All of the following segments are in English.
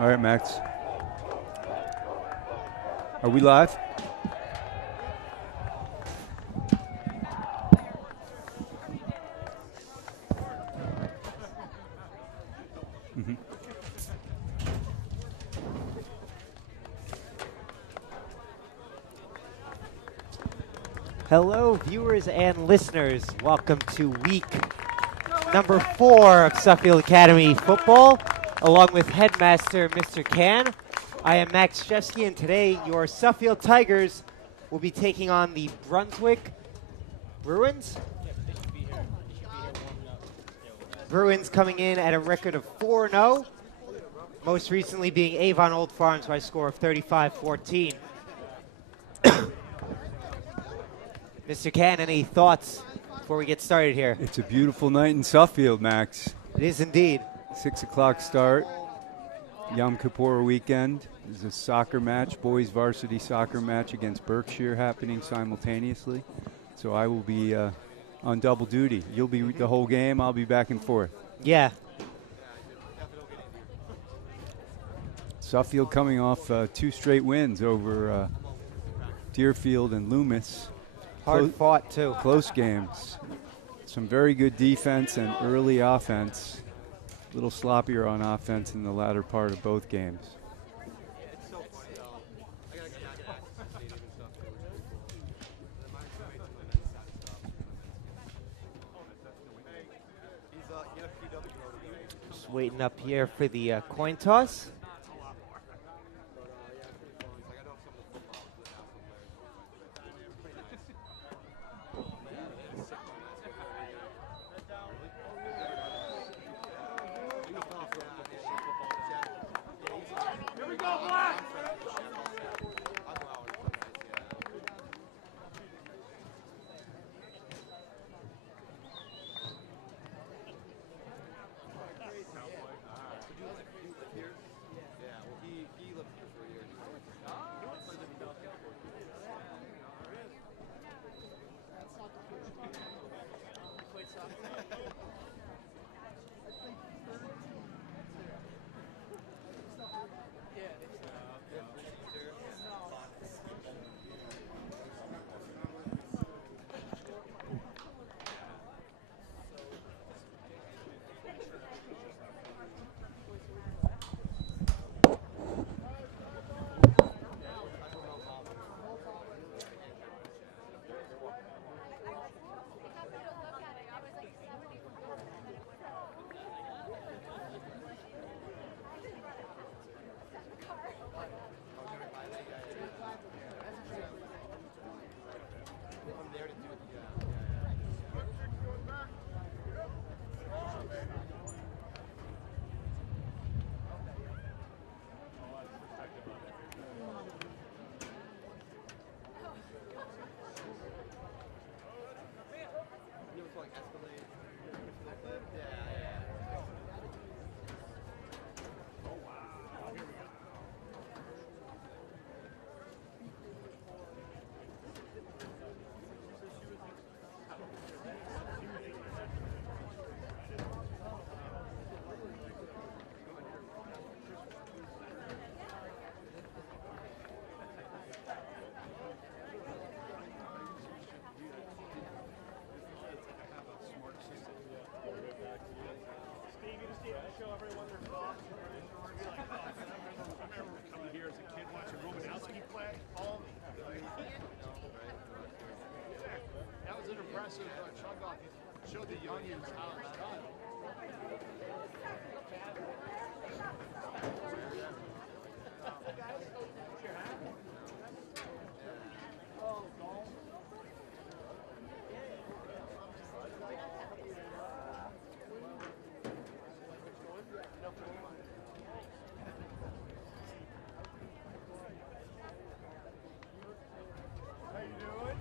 All right, Max. Are we live? Mm-hmm. Hello, viewers and listeners. Welcome to week number 4 of Suffield Academy football, along with headmaster Mr. Can. I am Max Shesky, and today your Suffield Tigers will be taking on the Brunswick Bruins. Bruins coming in at a record of 4-0, most recently being Avon Old Farms by a score of 35-14. Mr. Can, any thoughts before we get started here? It's a beautiful night in Suffield, Max. It is indeed. 6 o'clock start. Yom Kippur weekend. There's a soccer match, boys varsity soccer match against Berkshire happening simultaneously. So I will be on double duty. You'll be the whole game. I'll be back and forth. Yeah. Suffield coming off 2 straight wins over Deerfield and Loomis. Hard fought, too. Close games. Some very good defense and early offense. A little sloppier on offense in the latter part of both games. Just waiting up here for the coin toss. Show the youngins how it's done. How you doing?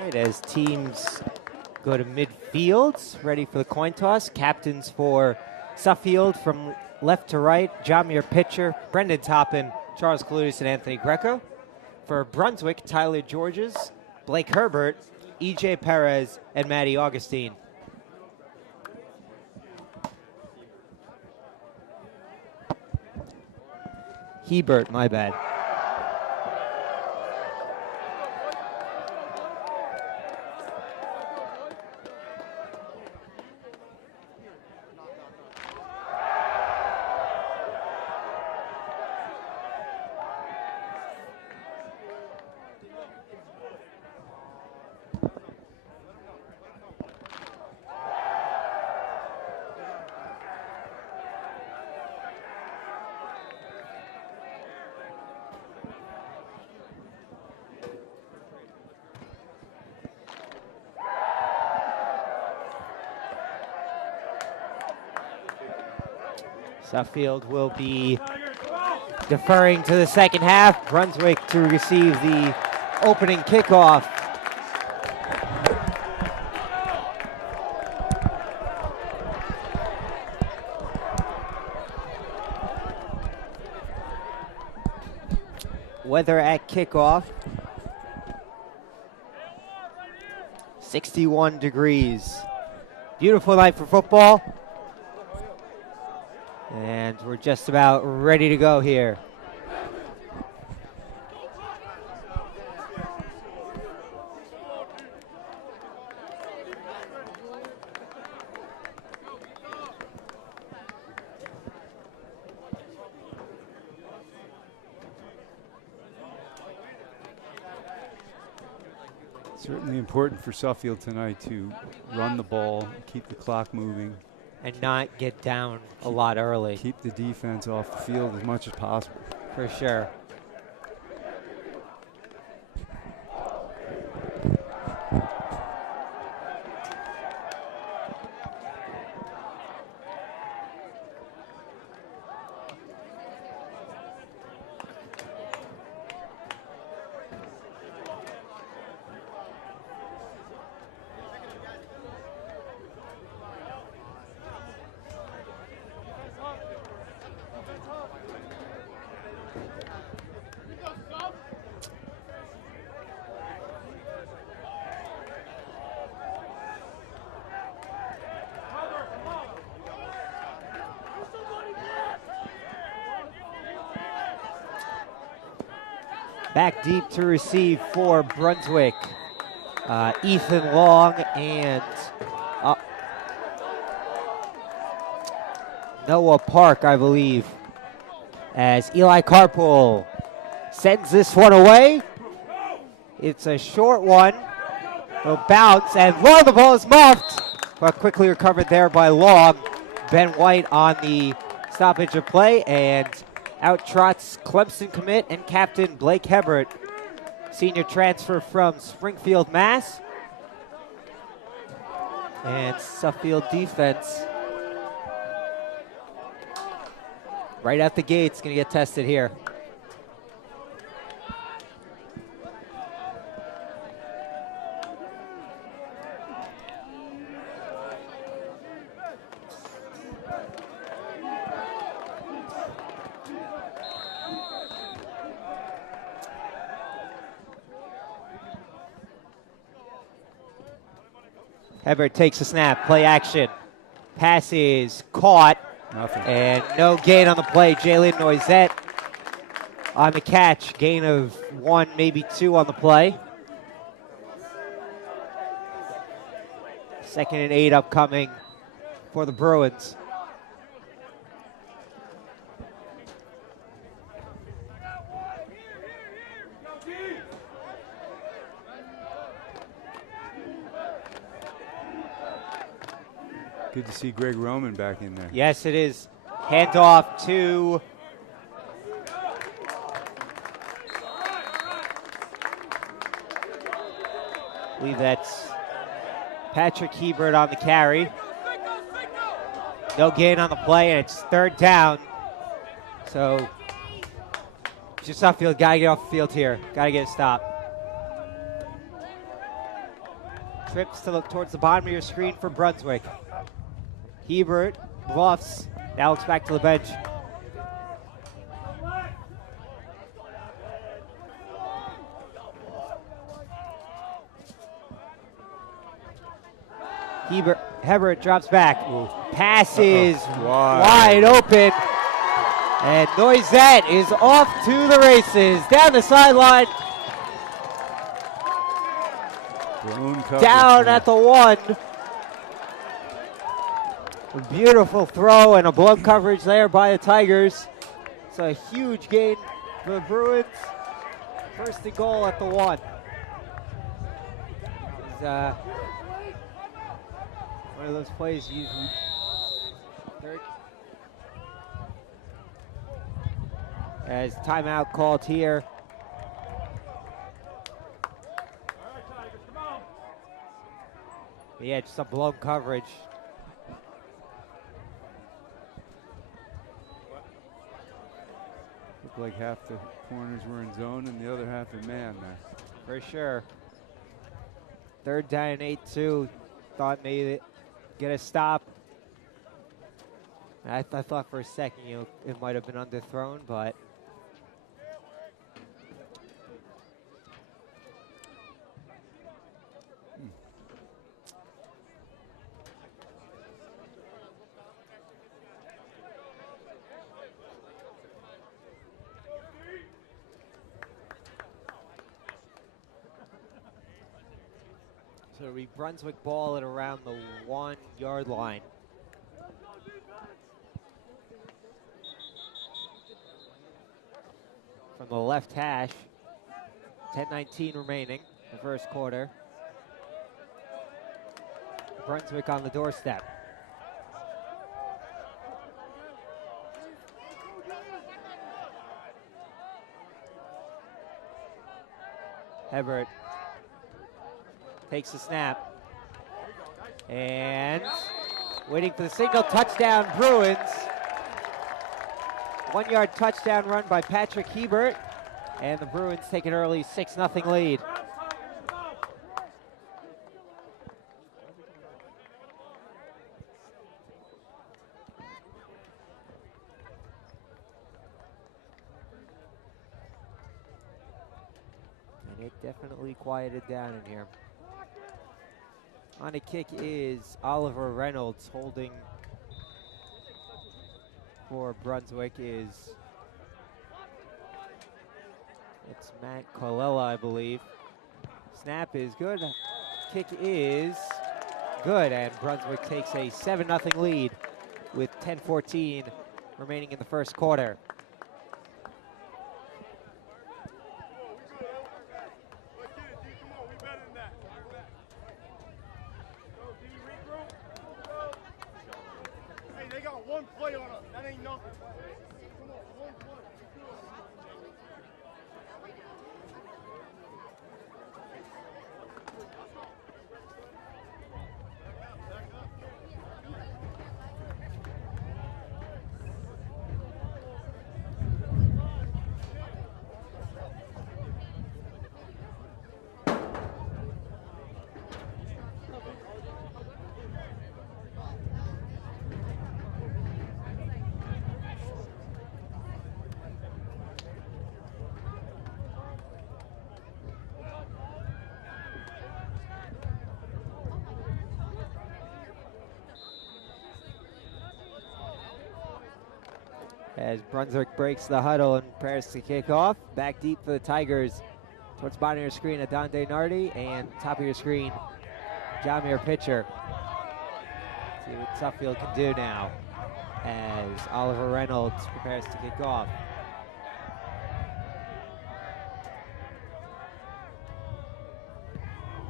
right, as teams go to midfield, ready for the coin toss. Captains for Suffield from left to right, Jamir Pitcher, Brendan Toppin, Charles Kalutis, and Anthony Greco. For Brunswick, Tyler Georges, Blake Herbert, EJ Perez, and Matty Augustine. Hebert, my bad. Suffield will be deferring to the second half. Brunswick to receive the opening kickoff. Weather at kickoff, 61 degrees. Beautiful night for football. And we're just about ready to go here. Certainly important for Suffield tonight to run the ball, keep the clock moving. And not get down a lot early. Keep the defense off the field as much as possible. For sure. Back deep to receive for Brunswick. Ethan Long and Noah Park, I believe, as Eli Carpool sends this one away. It's a short one. It'll bounce, and Long, the ball is muffed, but quickly recovered there by Long. Ben White on the stoppage of play, and out trots Clemson commit and captain Blake Hebert, senior transfer from Springfield, Mass. And Suffield defense right out the gate's going to get tested here. Hebert takes a snap, play action. Pass is caught. Nothing. And no gain on the play. Jalen Noisette on the catch. Gain of 1, maybe 2 on the play. 2nd and 8 upcoming for the Bruins. Good to see Greg Roman back in there. Yes, it is. Handoff to I believe that's Patrick Hebert on the carry. No gain on the play, and it's 3rd down. So just Suffield got to get off the field here. Got to get a stop. trips towards the bottom of your screen for Brunswick. Hebert bluffs. Now looks back to the bench. Hebert drops back. Ooh. Passes Wide. wide open. And Noisette is off to the races. Down the sideline. Down at the 1. A beautiful throw and a blown coverage there by the Tigers. It's a huge gain for the Bruins. First and goal at the 1. One of those plays usually third. As timeout called here. Yeah, just a blown coverage. Looked like half the corners were in zone and the other half in man there. For sure. Third down, 8-2. Thought maybe get a stop. I thought for a second, it might have been underthrown, but so we Brunswick ball at around the 1 yard line. From the left hash, 10:19 remaining, the first quarter. Brunswick on the doorstep. Hebert takes the snap. And waiting for the signal, touchdown Bruins. 1 yard touchdown run by Patrick Hebert. And the Bruins take an early 6-0 lead. And it definitely quieted down in here. On a kick is Oliver Reynolds. Holding for Brunswick is it's Matt Colella, I believe. Snap is good. Kick is good, and Brunswick takes a 7-0 lead with 10:14 remaining in the first quarter. As Brunswick breaks the huddle and prepares to kick off. Back deep for the Tigers. Towards bottom of your screen, Adonde Nardi, and top of your screen, Jamir Pitcher. See what Suffield can do now as Oliver Reynolds prepares to kick off.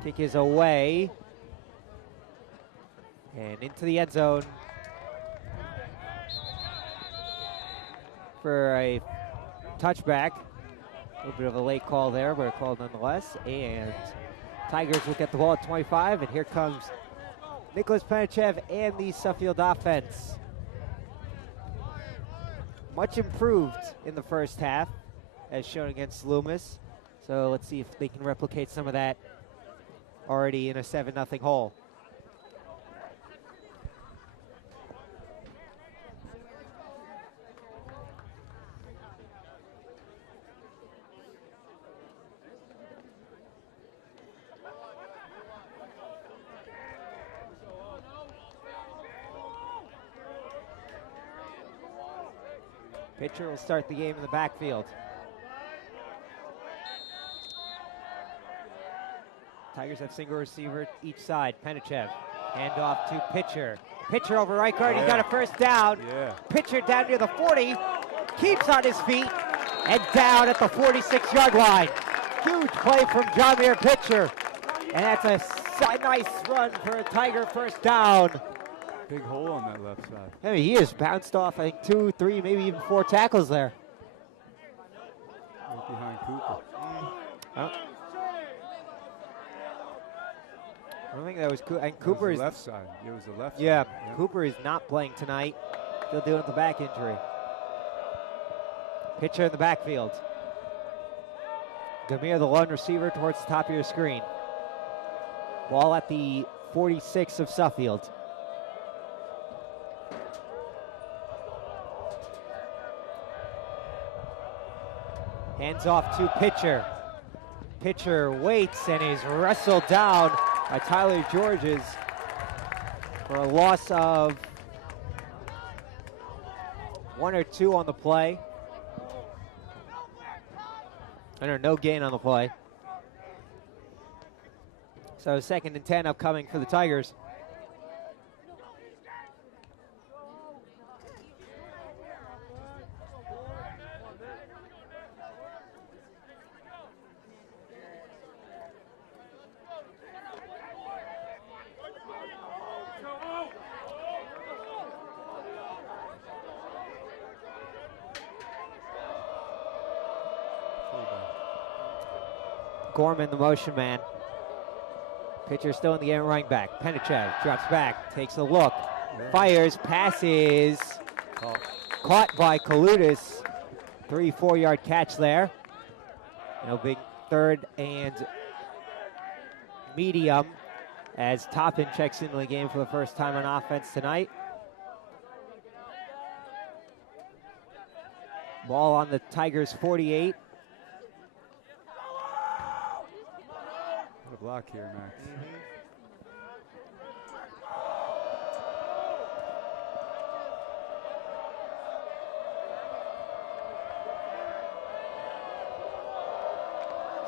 Kick is away. And into the end zone for a touchback. A little bit of a late call there, but a call nonetheless. And Tigers will get the ball at 25, and here comes Nicholas Panichev and the Suffield offense. Much improved in the first half, as shown against Loomis. So let's see if they can replicate some of that already in a 7-0 hole. Pitcher will start the game in the backfield. Tigers have single receiver each side. Penechev, hand off to pitcher. Pitcher over right guard, he's got a first down. Yeah. Pitcher down near the 40, keeps on his feet, and down at the 46-yard line. Huge play from Jamir Pitcher, and that's a nice run for a Tiger first down. Big hole on that left side. I mean, he has bounced off, I think, 2, 3, maybe even 4 tackles there. Right behind Cooper. I don't think that was Cooper. And It Cooper was is the left side. It was the left side. Yeah, Cooper is not playing tonight. Still dealing with the back injury. Pitcher in the backfield. Gamir, the lone receiver, towards the top of your screen. Ball at the 46 of Suffield. Hands off to pitcher. Pitcher waits and is wrestled down by Tyler Georges for a loss of 1 or 2 on the play. No gain on the play. So 2nd and 10 upcoming for the Tigers. Gorman, the motion man. Pitcher still in the air, running back. Penechev drops back, takes a look, fires, passes. Caught by Kaludis. 3-4 yard catch there. Big 3rd and medium as Toppin checks into the game for the first time on offense tonight. Ball on the Tigers' 48. What a block here, Max.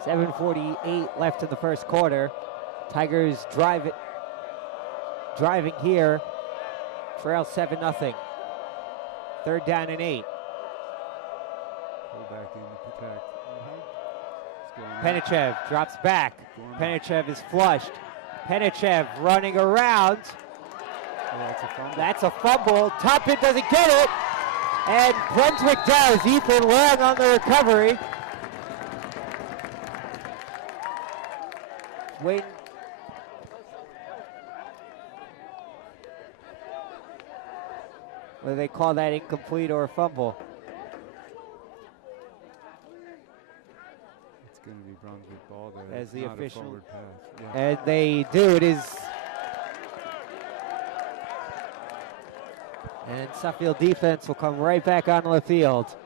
.748 left in the first quarter. Tigers driving here. Trail 7-0. 3rd down and 8. Pull back in to protect. Penechev drops back. Penechev is flushed. Penechev running around. That's a fumble. That's a fumble. Toppin doesn't get it. And Brunswick does. Ethan Long on the recovery. Waiting. Whether they call that incomplete or a fumble. It's going to be Brunswick ball there. As It's the not official. a forward pass. Yeah. And they do. It is. And Suffield defense will come right back onto the field.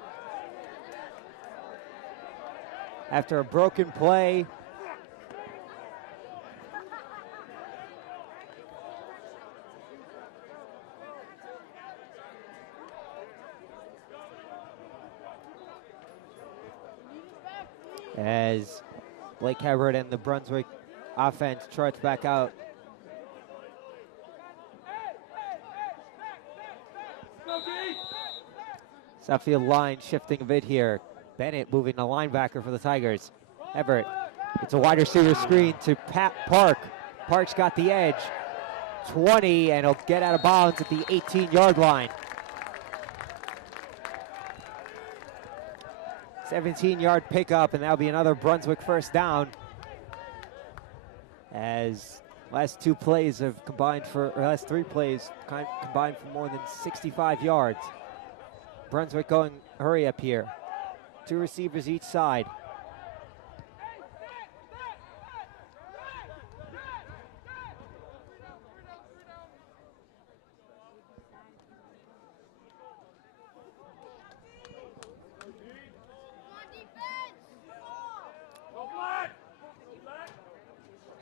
After a broken play. As Blake Hebert and the Brunswick offense charts back out. Suffield line shifting a bit here. Bennett moving the linebacker for the Tigers. Hebert, it's a wide receiver screen to Pat Park. Park's got the edge. 20, and he'll get out of bounds at the 18-yard line. 17-yard pickup, and that'll be another Brunswick first down. As last 2 plays have combined for, or last 3 plays combined for more than 65 yards. Brunswick going hurry up here. 2 receivers each side.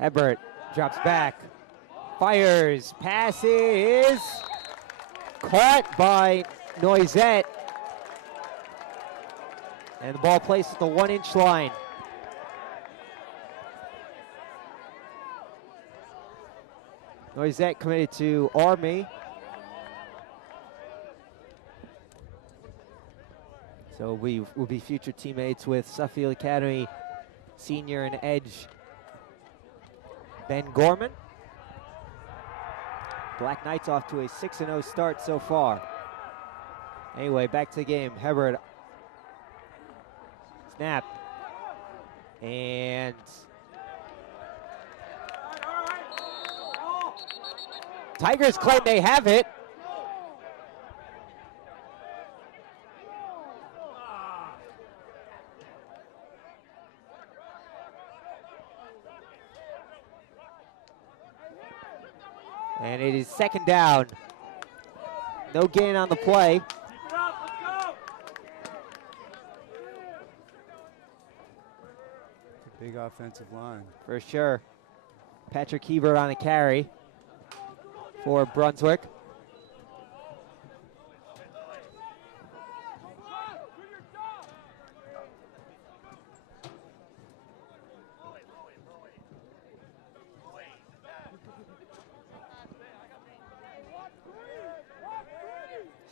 Hebert drops back, fires, passes, caught by Noisette. And the ball placed at the 1-inch line. Noisette committed to Army. So we will be future teammates with Suffield Academy senior and edge Ben Gorman. Black Knights off to a 6-0 start so far. Anyway, back to the game. Hebert. Snap. And Tigers claim they have it. And it is second down. No gain on the play. Big offensive line. For sure. Patrick Hebert on a carry for Brunswick.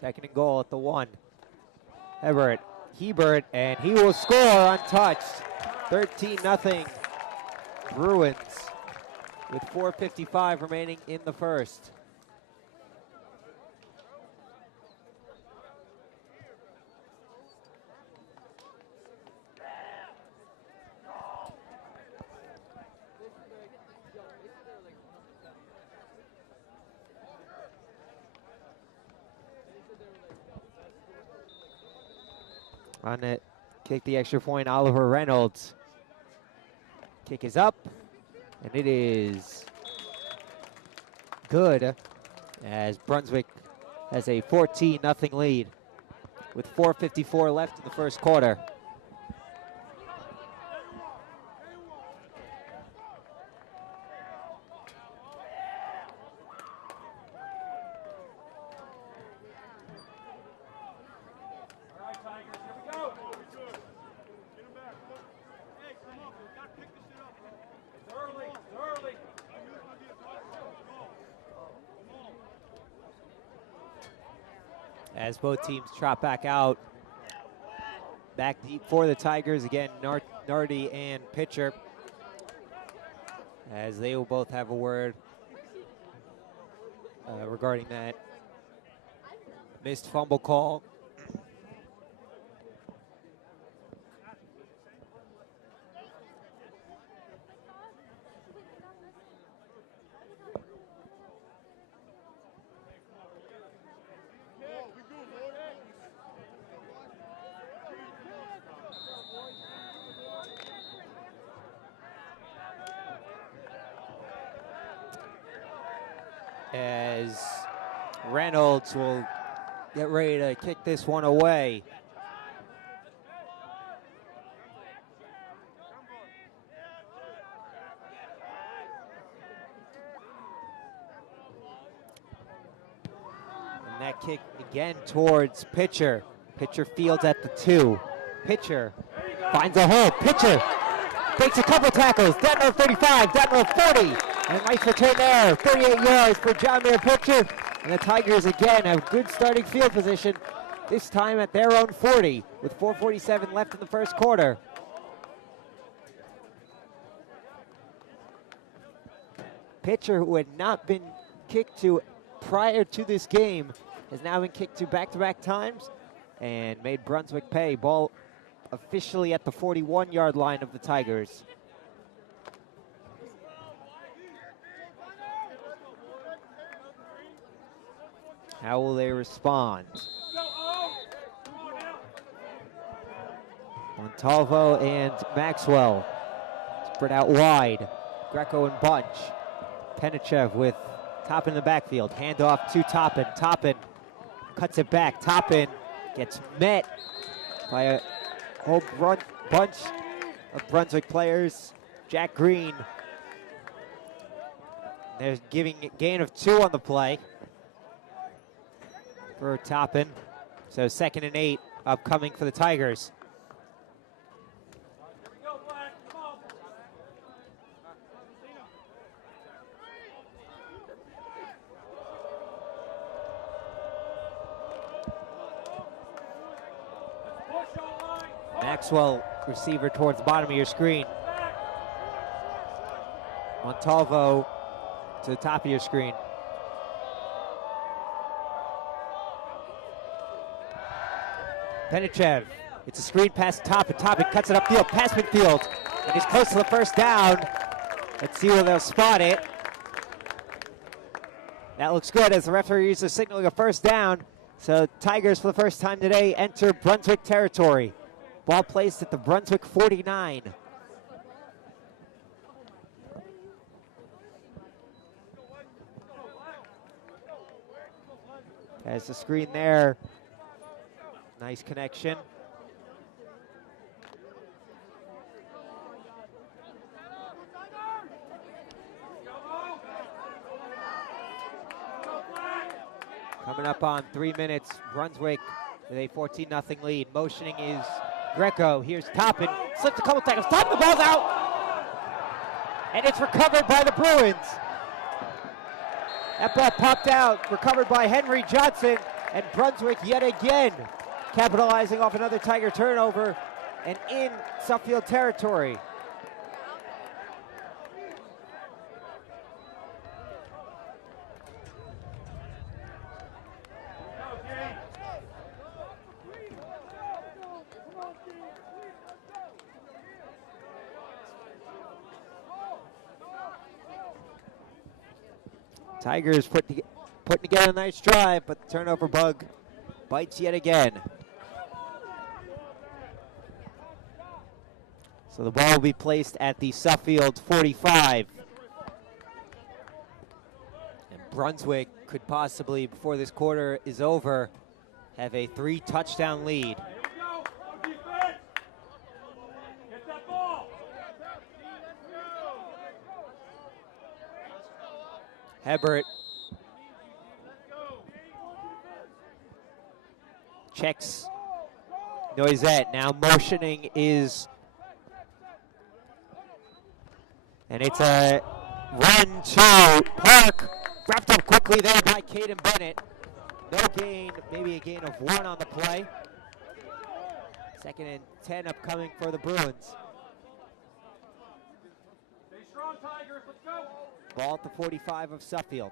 Second and goal at the 1. Hebert, and he will score untouched. 13-0 Bruins with 4:55 remaining in the first. On it, kick the extra point, Oliver Reynolds. Kick is up, and it is good as Brunswick has a 14-0 lead with 4:54 left in the first quarter. As both teams trot back out. Back deep for the Tigers. Again, Nardi and pitcher. As they will both have a word regarding that missed fumble call. As Reynolds will get ready to kick this one away. And that kick again towards pitcher. Pitcher fields at the 2. Pitcher finds a hole. Pitcher takes a couple tackles. Detmer 35, Detmer 40. And a nice return there, 38 yards for John Muir Pitcher. And the Tigers again have good starting field position, this time at their own 40, with 4:47 left in the first quarter. Pitcher, who had not been kicked to prior to this game, has now been kicked to back-to-back times and made Brunswick pay. Ball officially at the 41-yard line of the Tigers. How will they respond? Montalvo and Maxwell spread out wide. Greco and Bunch. Penichev with Toppin in the backfield. Handoff to Toppin. Toppin cuts it back. Toppin gets met by a whole bunch of Brunswick players. Jack Green They're giving a gain of 2 on the play for Toppin. So 2nd and 8 upcoming for the Tigers. Maxwell, receiver towards the bottom of your screen. Montalvo to the top of your screen. Penichev, it's a screen pass to Toppin. Toppin cuts it upfield, past midfield, and he's close to the first down. Let's see where they'll spot it. That looks good as the referees are signaling a first down. So Tigers, for the first time today, enter Brunswick territory. Ball placed at the Brunswick 49. As the screen there. Nice connection. Coming up on 3 minutes, Brunswick with a 14-0 lead. Motioning is Greco. Here's Toppin. Slipped a couple tackles. Toppin, the ball's out! And it's recovered by the Bruins. That ball popped out, recovered by Henry Johnson, and Brunswick yet again capitalizing off another Tiger turnover and in Suffield territory. Tigers putting together a nice drive, but the turnover bug bites yet again. So the ball will be placed at the Suffield 45. And Brunswick could possibly, before this quarter is over, have a 3-touchdown lead. Hebert checks Noisette. Now motioning is, and it's a run to Park. Wrapped up quickly there by Caden Bennett. No gain, maybe a gain of 1 on the play. 2nd and 10 upcoming for the Bruins. Stay strong, Tigers. Let's go. Ball at the 45 of Suffield.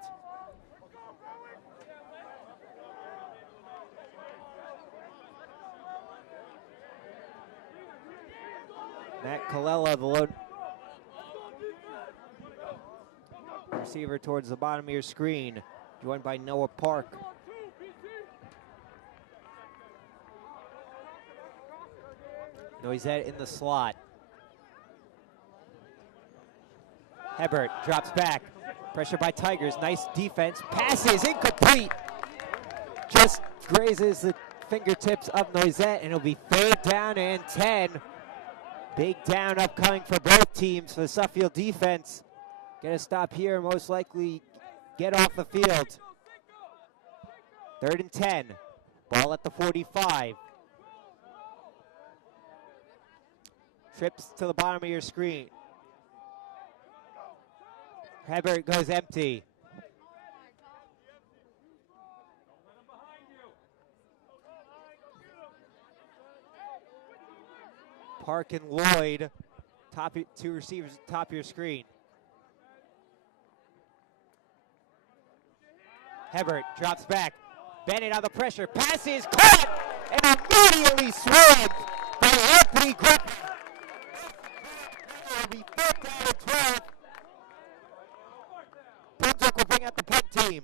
Matt Colella, the load receiver towards the bottom of your screen, joined by Noah Park. Noisette in the slot. Hebert drops back. Pressure by Tigers. Nice defense. Passes incomplete. Just grazes the fingertips of Noisette, and it'll be 3rd down and 10. Big down upcoming for both teams for the Suffield defense. Get a stop here, most likely get off the field. 3rd and 10. Ball at the 45. Trips to the bottom of your screen. Hebert goes empty. Park and Lloyd, two receivers at the top of your screen. Hebert drops back. Bennett on the pressure. Pass is caught and immediately swerved by Anthony Griffin. It'll be 4th down and 12. Brunswick will bring out the punt team.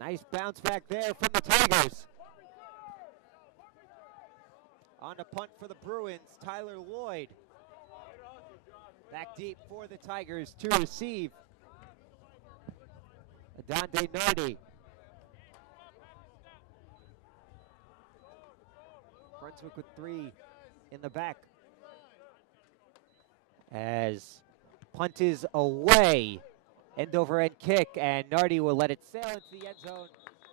Nice bounce back there from the Tigers. On the punt for the Bruins, Tyler Lloyd. Back deep for the Tigers to receive. Adonde Nardi. Brunswick with 3 in the back. As Punt is away. End over end kick, and Nardi will let it sail into the end zone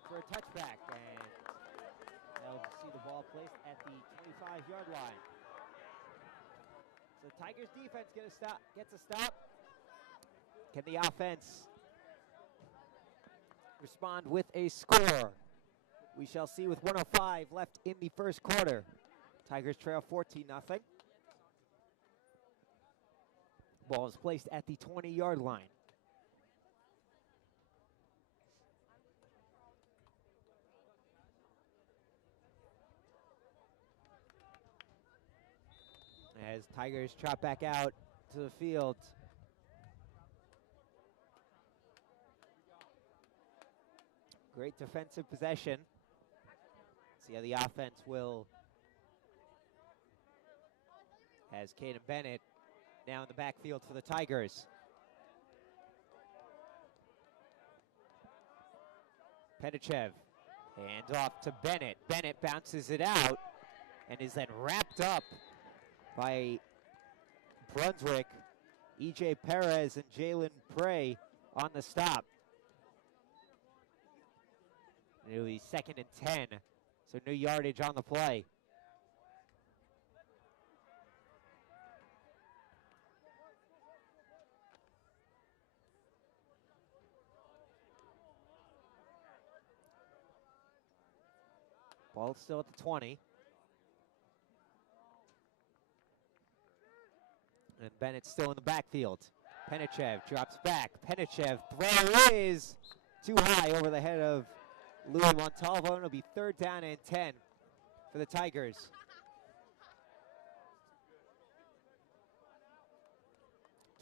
for a touchback. And they'll see the ball placed at the 25-yard line. So Tigers defense gets a stop. Can the offense respond with a score? We shall see with 1:05 left in the first quarter. Tigers trail 14-0. Ball is placed at the 20-yard line. As Tigers trot back out to the field. Great defensive possession. See how the offense will. As Caden Bennett now in the backfield for the Tigers. Pedichev, hand off to Bennett. Bennett bounces it out and is then wrapped up by Brunswick. E.J. Perez and Jalen Prey on the stop. It'll be 2nd and 10, so no yardage on the play. Ball still at the 20. And Bennett's still in the backfield. Penichev drops back. Penichev throw is too high over the head of Louis Montalvo, and it'll be 3rd down and 10 for the Tigers.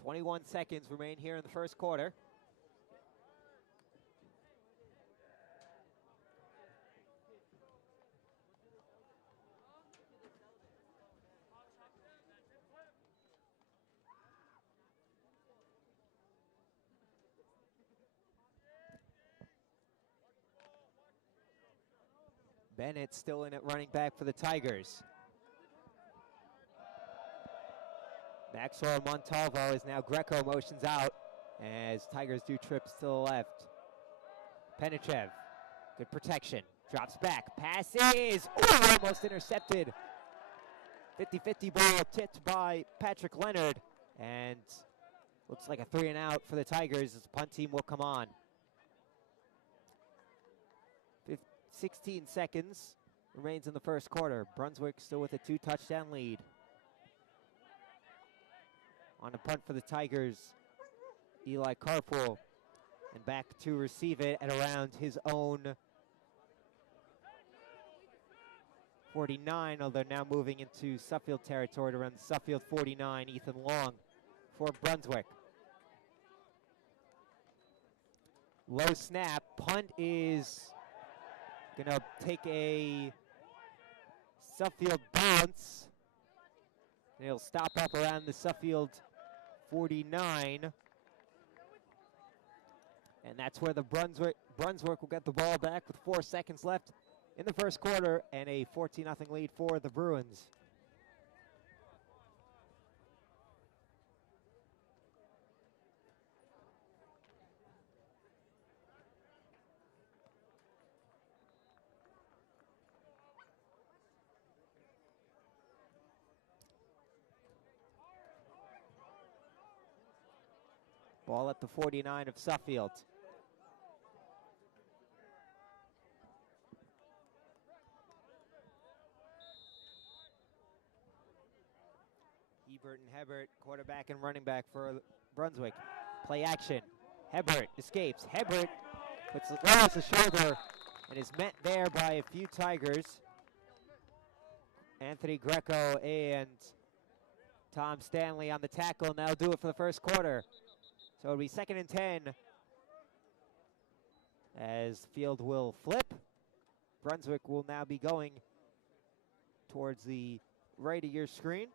.21 seconds remain here in the first quarter. Bennett still in at running back for the Tigers. Maxwell Montalvo is now Greco motions out as Tigers do trips to the left. Penichev, good protection, drops back, passes, almost intercepted. 50-50 ball tipped by Patrick Leonard, and looks like a 3 and out for the Tigers as the punt team will come on. 16 seconds remains in the first quarter. Brunswick still with a 2-touchdown lead. On the punt for the Tigers, Eli Carpool. And back to receive it at around his own 49, although now moving into Suffield territory to run Suffield 49, Ethan Long for Brunswick. Low snap, punt is gonna take a Suffield bounce. And he'll stop up around the Suffield 49. And that's where the Brunswick will get the ball back with 4 seconds left in the first quarter and a 14-0 lead for the Bruins. Ball at the 49 of Suffield. Hebert and Hebert, quarterback and running back for Brunswick. Play action. Hebert escapes. Hebert puts it across the shoulder and is met there by a few Tigers. Anthony Greco and Tom Stanley on the tackle, and that'll do it for the first quarter. So it'll be 2nd and 10 as the field will flip. Brunswick will now be going towards the right of your screen.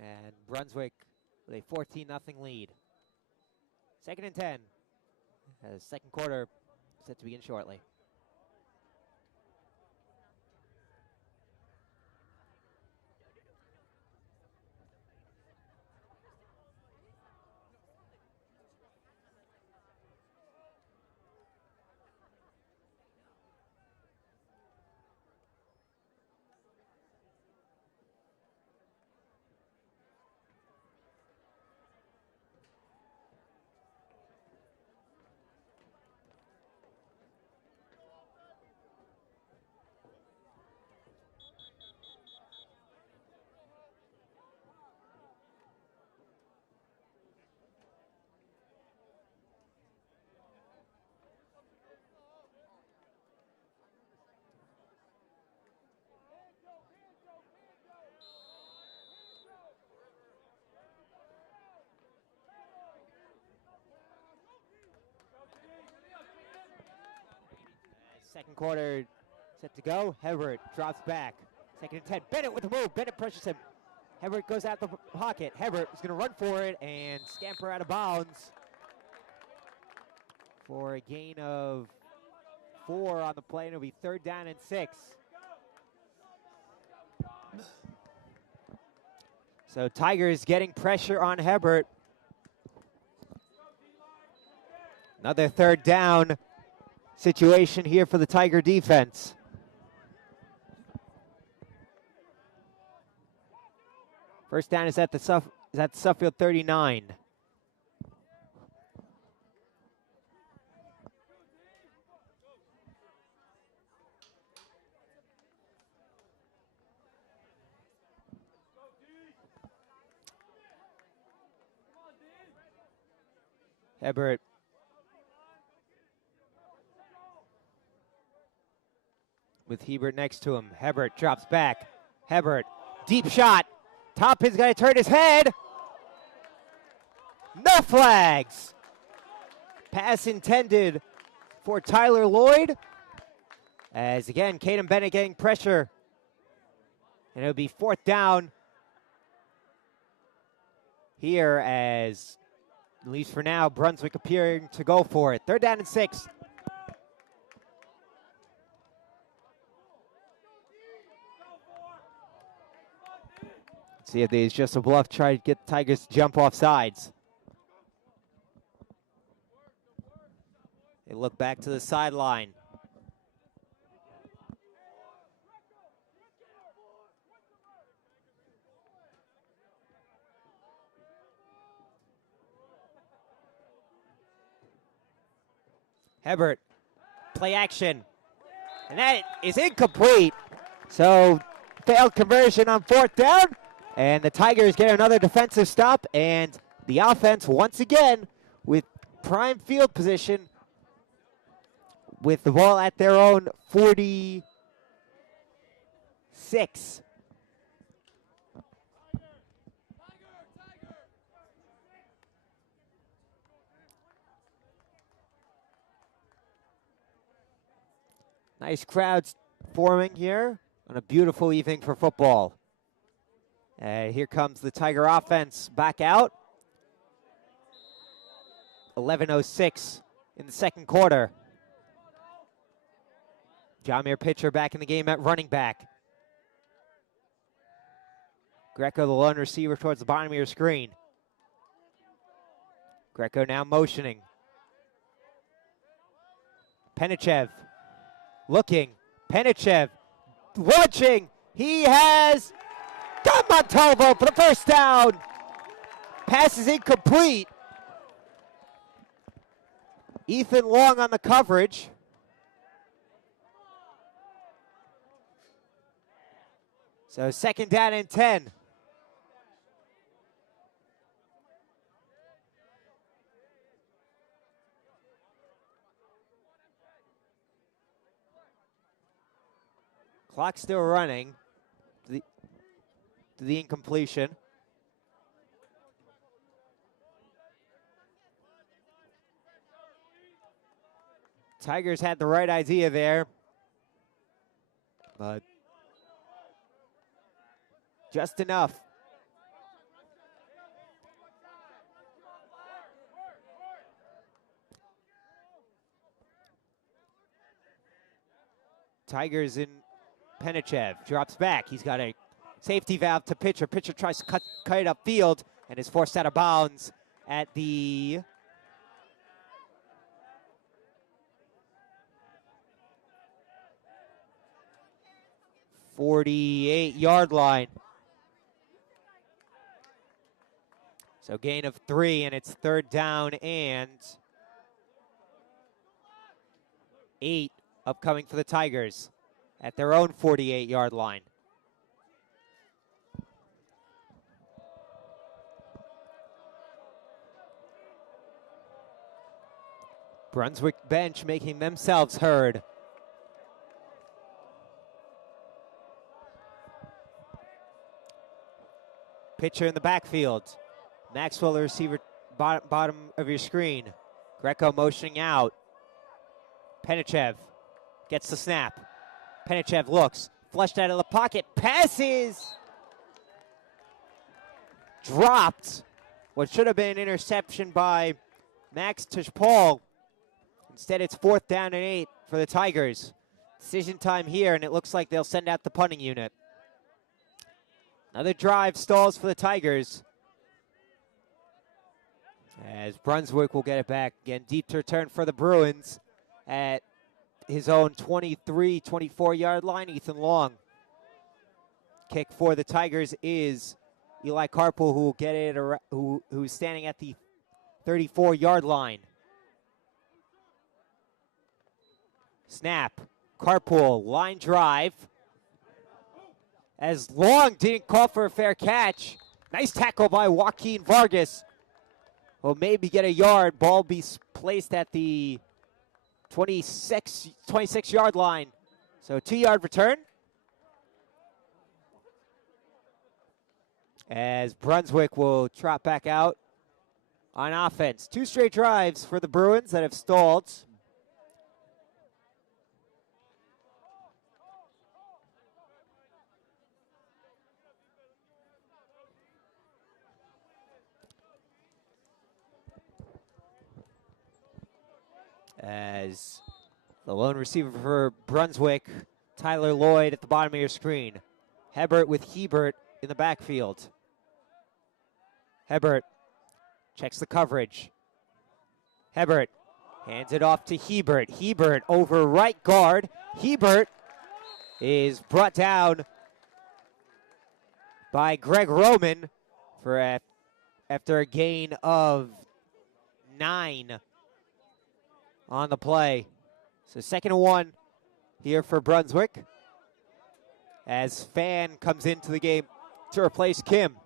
And Brunswick with a 14-0 lead. 2nd and 10 as second quarter set to begin shortly. Second quarter set to go. Hebert drops back. Second and 10. Bennett with the move. Bennett pressures him. Hebert goes out the pocket. Hebert is going to run for it and scamper out of bounds for a gain of 4 on the play. And it'll be 3rd down and 6. So Tigers getting pressure on Hebert. Another 3rd down situation here for the Tiger defense. First down is at the Suffield 39. Hebert with Hebert next to him. Hebert drops back. Hebert, deep shot. Top is going to turn his head. No flags. Pass intended for Tyler Lloyd. As again, Caden Bennett getting pressure. And it'll be 4th down here as, at least for now, Brunswick appearing to go for it. 3rd down and 6. See if there's just a bluff, try to get the Tigers to jump off sides. They look back to the sideline. Hebert, play action. And that is incomplete. So failed conversion on 4th down. And the Tigers get another defensive stop, and the offense once again with prime field position with the ball at their own 46. Nice crowds forming here on a beautiful evening for football. And here comes the Tiger offense back out. 11:06 in the second quarter. John Muir pitcher back in the game at running back. Greco, the lone receiver, towards the bottom of your screen. Greco now motioning. Penichev looking. Penichev launching. He has got Montalvo for the first down. Pass is incomplete. Ethan Long on the coverage. So 2nd down and 10. Clock still running. The incompletion. Tigers had the right idea there, but just enough. Tigers in Penichev drops back. He's got a safety valve to pitcher. Pitcher tries to cut it upfield and is forced out of bounds at the 48-yard line. So gain of 3, and it's 3rd down and 8 upcoming for the Tigers at their own 48-yard line. Brunswick bench making themselves heard. Pitcher in the backfield. Maxwell, the receiver, bottom of your screen. Greco motioning out. Penichev Gets the snap. Penichev looks. Flushed out of the pocket. Passes. Dropped. What should have been an interception by Max Tishpaul. Instead, it's 4th down and 8 for the Tigers. Decision time here, and it looks like they'll send out the punting unit. Another drive stalls for the Tigers. As Brunswick will get it back. Again, deep to return for the Bruins at his own 23, 24-yard line. Ethan Long. Kick for the Tigers is Eli Carpool, who will get it, who's standing at the 34-yard line. Snap. Carpool, line drive. As Long didn't call for a fair catch. Nice tackle by Joaquin Vargas. Will maybe get a yard. Ball be placed at the 26-yard line. So 2-yard return. As Brunswick will trot back out on offense. 2 straight drives for the Bruins that have stalled. As the lone receiver for Brunswick, Tyler Lloyd at the bottom of your screen. Hebert with Hebert in the backfield. Hebert checks the coverage. Hebert hands it off to Hebert. Hebert over right guard. Hebert is brought down by Greg Roman for after a gain of 9 on the play. So 2nd and 1 here for Brunswick as Fan comes into the game to replace Kim.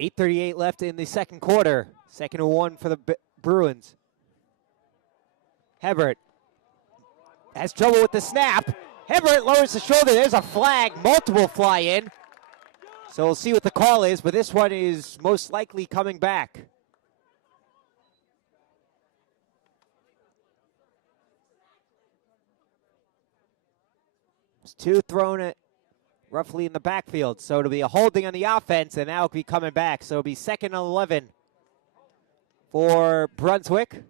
.8:38 left in the 2nd quarter. 2nd and 1 for the Bruins. Hebert has trouble with the snap. Hebert lowers the shoulder. There's a flag. Multiple fly in. So we'll see what the call is, but this one is most likely coming back. There's 2 thrown at roughly in the backfield. So it'll be a holding on the offense, and now it'll be coming back. So it'll be 2nd and 11 for Brunswick.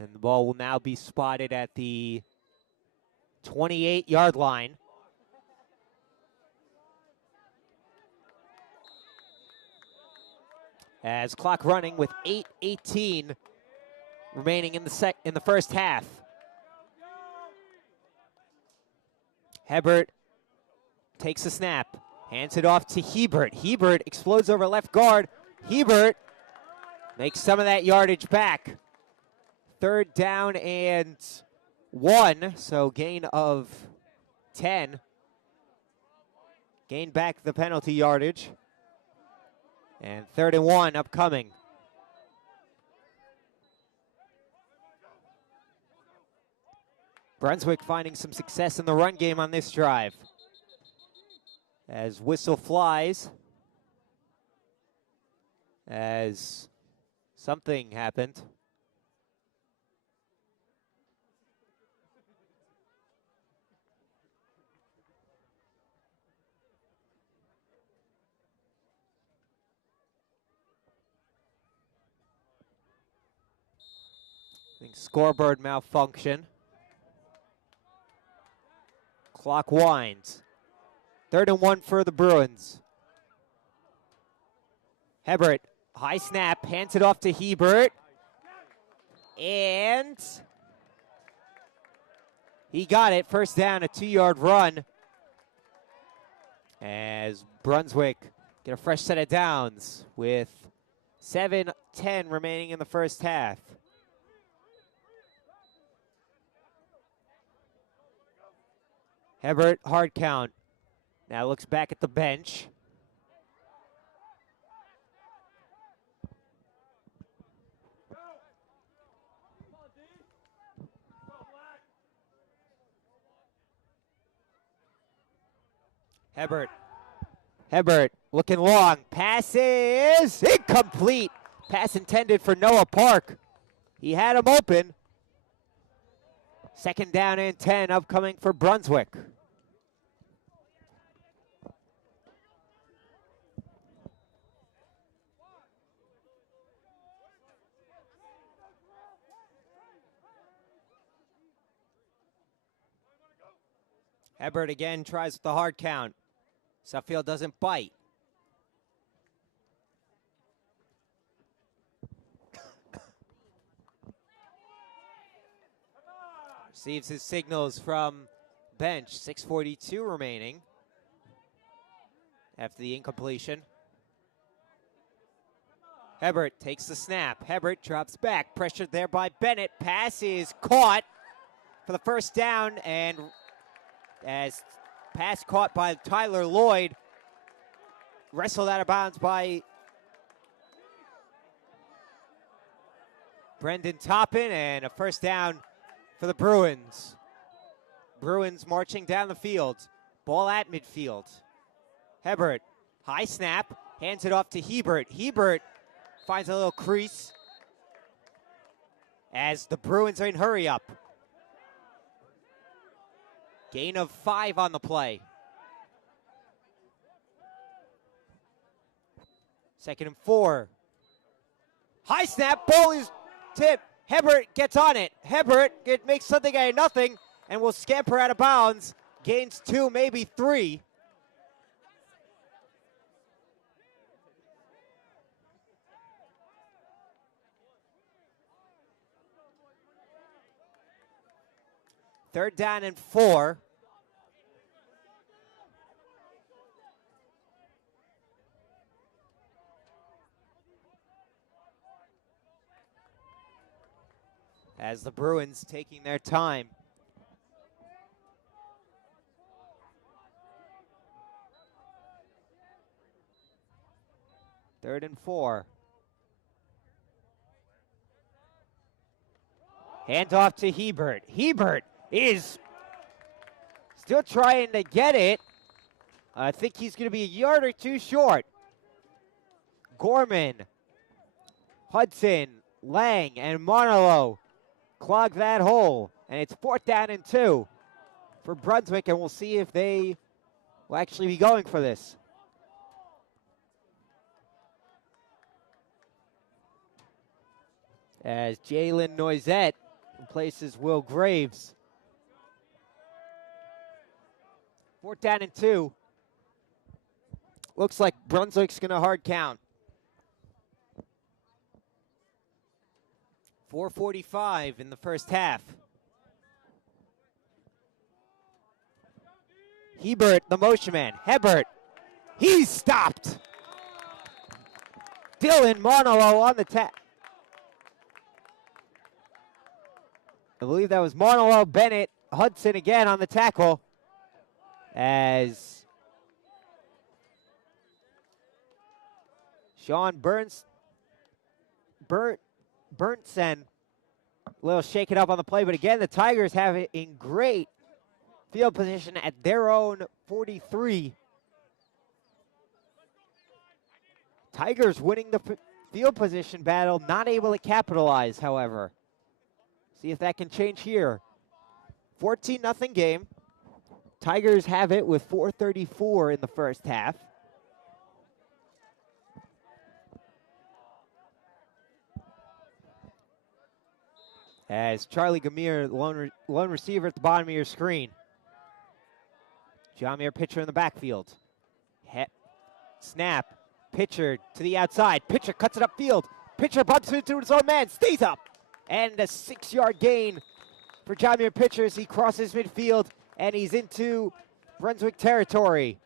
And the ball will now be spotted at the 28-yard line. As clock running with 8:18 remaining in the first half. Hebert takes the snap, hands it off to Hebert. Hebert explodes over left guard. Hebert makes some of that yardage back. 3rd down and 1, so gain of 10. Gain back the penalty yardage. And 3rd and 1 upcoming. Brunswick finding some success in the run game on this drive. As whistle flies. As something happened. I think scoreboard malfunction. Clock winds. 3rd and 1 for the Bruins. Hebert, high snap, hands it off to Hebert. And he got it. 1st down, a 2-yard run. As Brunswick get a fresh set of downs with 7:10 remaining in the first half. Hebert, hard count. Now looks back at the bench. Hebert Hebert looking long. Pass is incomplete. Pass intended for Noah Park. He had him open. Second down and 10 upcoming for Brunswick. Hebert again tries with the hard count. Suffield doesn't bite. Receives his signals from bench. 6:42 remaining after the incompletion. Hebert takes the snap. Hebert drops back. Pressured there by Bennett. Pass is caught for the first down, and as pass caught by Tyler Lloyd, wrestled out of bounds by Brendan Toppin, and a first down for the Bruins. Bruins marching down the field. Ball at midfield. Hebert, high snap, hands it off to Hebert. Hebert finds a little crease as the Bruins are in hurry up. Gain of 5 on the play. Second and 4. High snap, ball is tipped. Hebert gets on it. Hebert makes something out of nothing and will scamper out of bounds. Gains 2, maybe 3. Third down and 4. As the Bruins taking their time. Third and 4. Hand off to Hebert. Hebert is still trying to get it. I think he's going to be a yard or 2 short. Gorman, Hudson, Lang, and Monolo clog that hole. And it's 4th down and 2 for Brunswick, and we'll see if they will actually be going for this. As Jalen Noisette replaces Will Graves. 4th down and 2. Looks like Brunswick's going to hard count. 4:45 in the first half. Hebert, the motion man. Hebert, he's stopped. Dylan Monolo on the tap. I believe that was Monolo, Bennett, Hudson again on the tackle. As Sean Burnson, a little shaken up on the play, but again, the Tigers have it in great field position at their own 43. Tigers winning the field position battle, not able to capitalize, however. See if that can change here. 14-0 game. Tigers have it with 4:34 in the first half. As Charlie Gamir, lone receiver at the bottom of your screen. Jamir pitcher in the backfield. Snap. Pitcher to the outside. Pitcher cuts it upfield. Pitcher bumps into his own man. Stays up. And a 6-yard gain for Jamir Pitcher as he crosses midfield. And he's into Brunswick territory.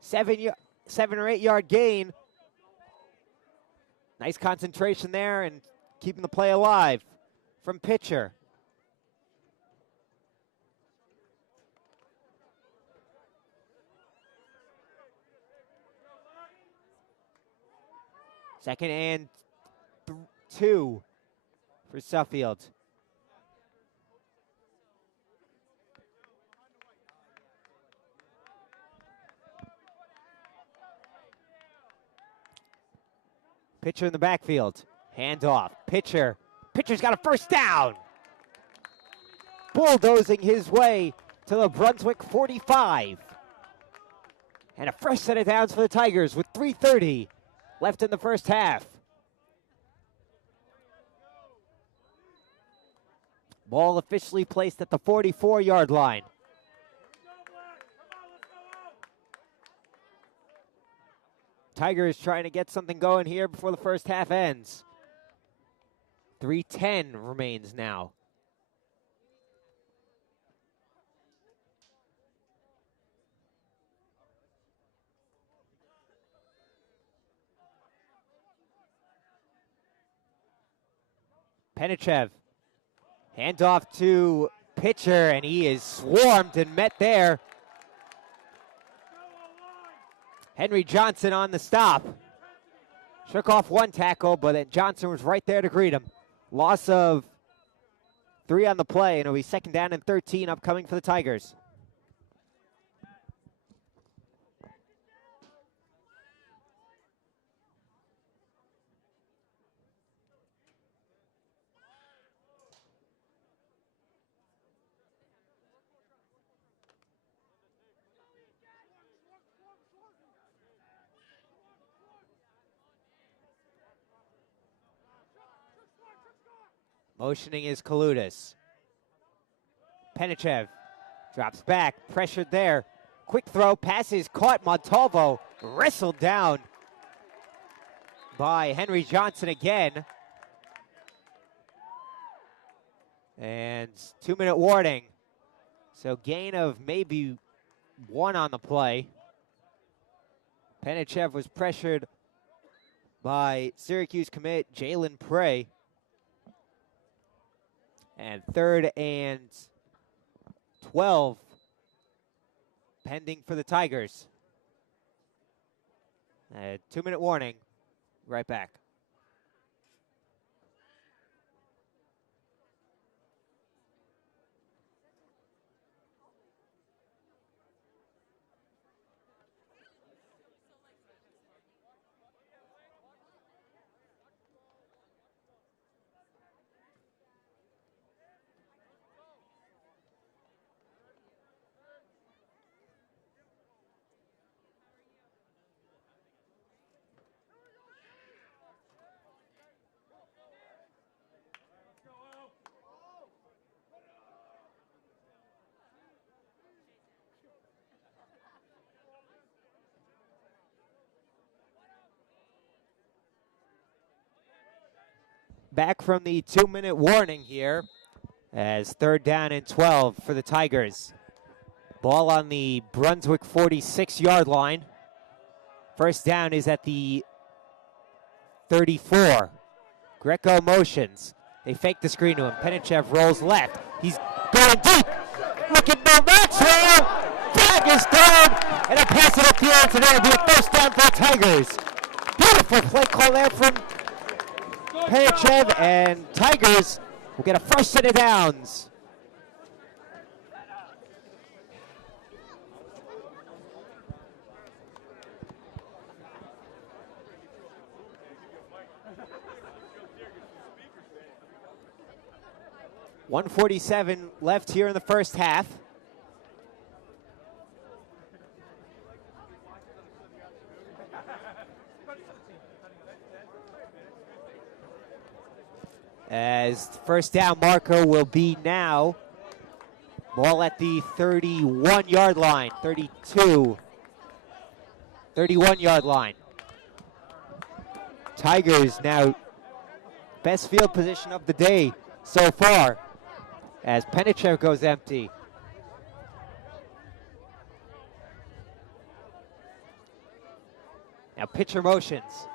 7 or 8 yard gain. Nice concentration there and keeping the play alive from Pitcher. Second and 2 for Suffield. Pitcher in the backfield. Hand off. Pitcher's got a first down. Bulldozing his way to the Brunswick 45. And a fresh set of downs for the Tigers with 3:30 left in the first half. Ball officially placed at the 44-yard line. Tigers trying to get something going here before the first half ends. 3:10 remains now. Penichev, handoff to pitcher, and he is swarmed and met there. Henry Johnson on the stop. Shook off one tackle, but then Johnson was right there to greet him. Loss of 3 on the play, and it'll be 2nd down and 13 upcoming for the Tigers. Motioning is Kaludis. Penichev drops back, pressured there. Quick throw, passes caught. Montalvo wrestled down by Henry Johnson again. And 2-minute warning. So gain of maybe 1 on the play. Penichev was pressured by Syracuse commit Jalen Prey. And 3rd and 12 pending for the Tigers. 2-minute warning. Right back. Back from the 2-minute warning here as 3rd down and 12 for the Tigers. Ball on the Brunswick 46-yard line. First down is at the 34. Greco motions. They fake the screen to him. Penichev rolls left. He's going deep. Looking for Maxwell. Flag is down. And a pass interference, and it'll be a first down for the Tigers. Beautiful play call there from Penichev, and Tigers will get a fresh set of downs. .147 left here in the first half. As first down marker will be now. Ball at the 31-yard line. 31-yard line. Tigers now best field position of the day so far as Penichev goes empty. Now pitcher motions.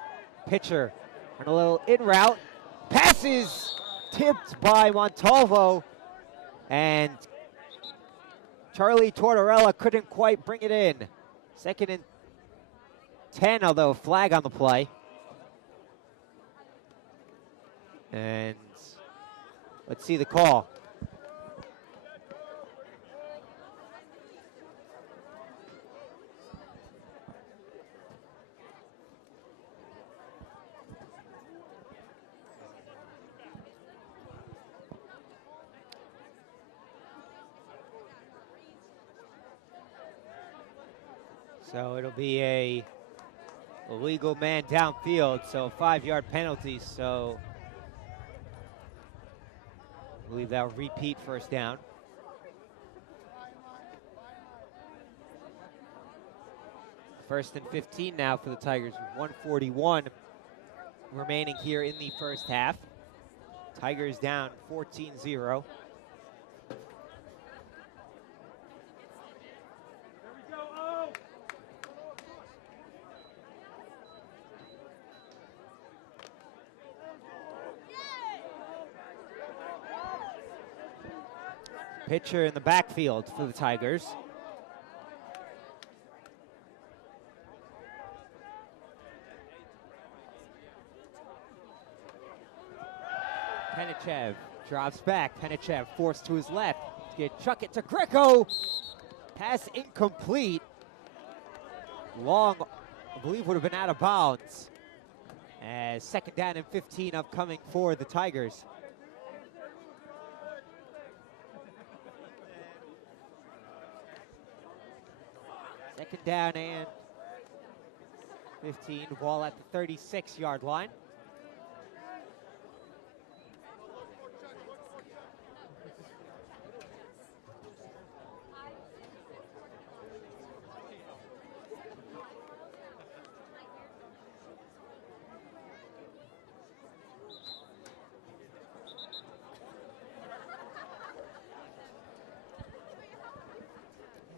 Pitcher on a little in route. Passes tipped by Montalvo, and Charlie Tortorella couldn't quite bring it in. 2nd and 10, although flag on the play. And let's see the call. So it'll be a illegal man downfield, so 5-yard penalty. So I believe that'll repeat first down. First and 15 now for the Tigers. 1:41 remaining here in the first half. Tigers down 14-0. Pitcher in the backfield for the Tigers. Penichev drops back. Penichev forced to his left. Chuck it to Greco. Pass incomplete. Long, I believe, would have been out of bounds. As second down and 15 upcoming for the Tigers. Second down and 15. Ball at the 36-yard line.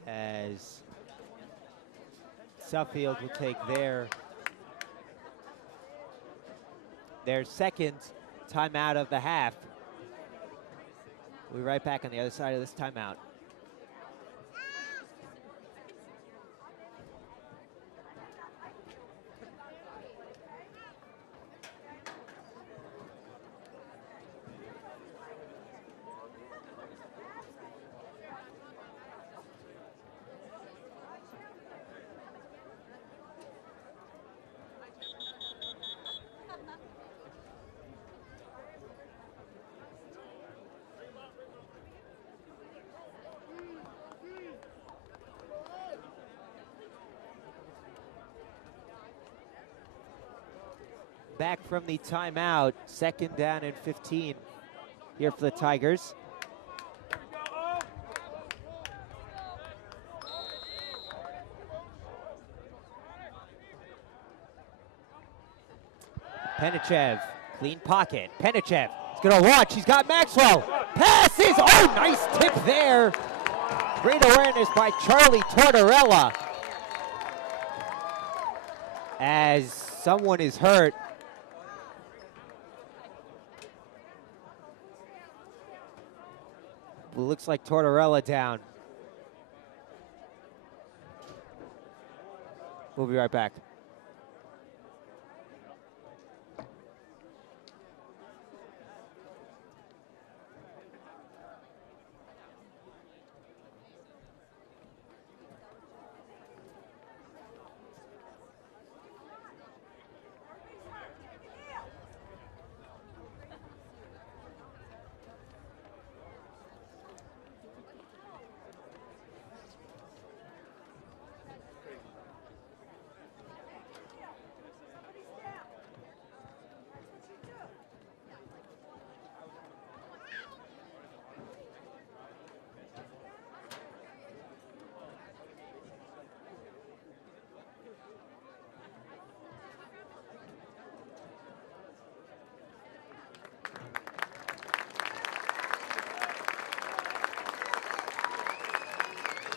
As Suffield will take their second timeout of the half. We'll be right back on the other side of this timeout. Back from the timeout, second down and 15 here for the Tigers. Penichev, clean pocket. Penichev is going to launch. He's got Maxwell. Passes. Oh, nice tip there. Great awareness by Charlie Tortorella. As someone is hurt. Looks like Tortorella down. We'll be right back.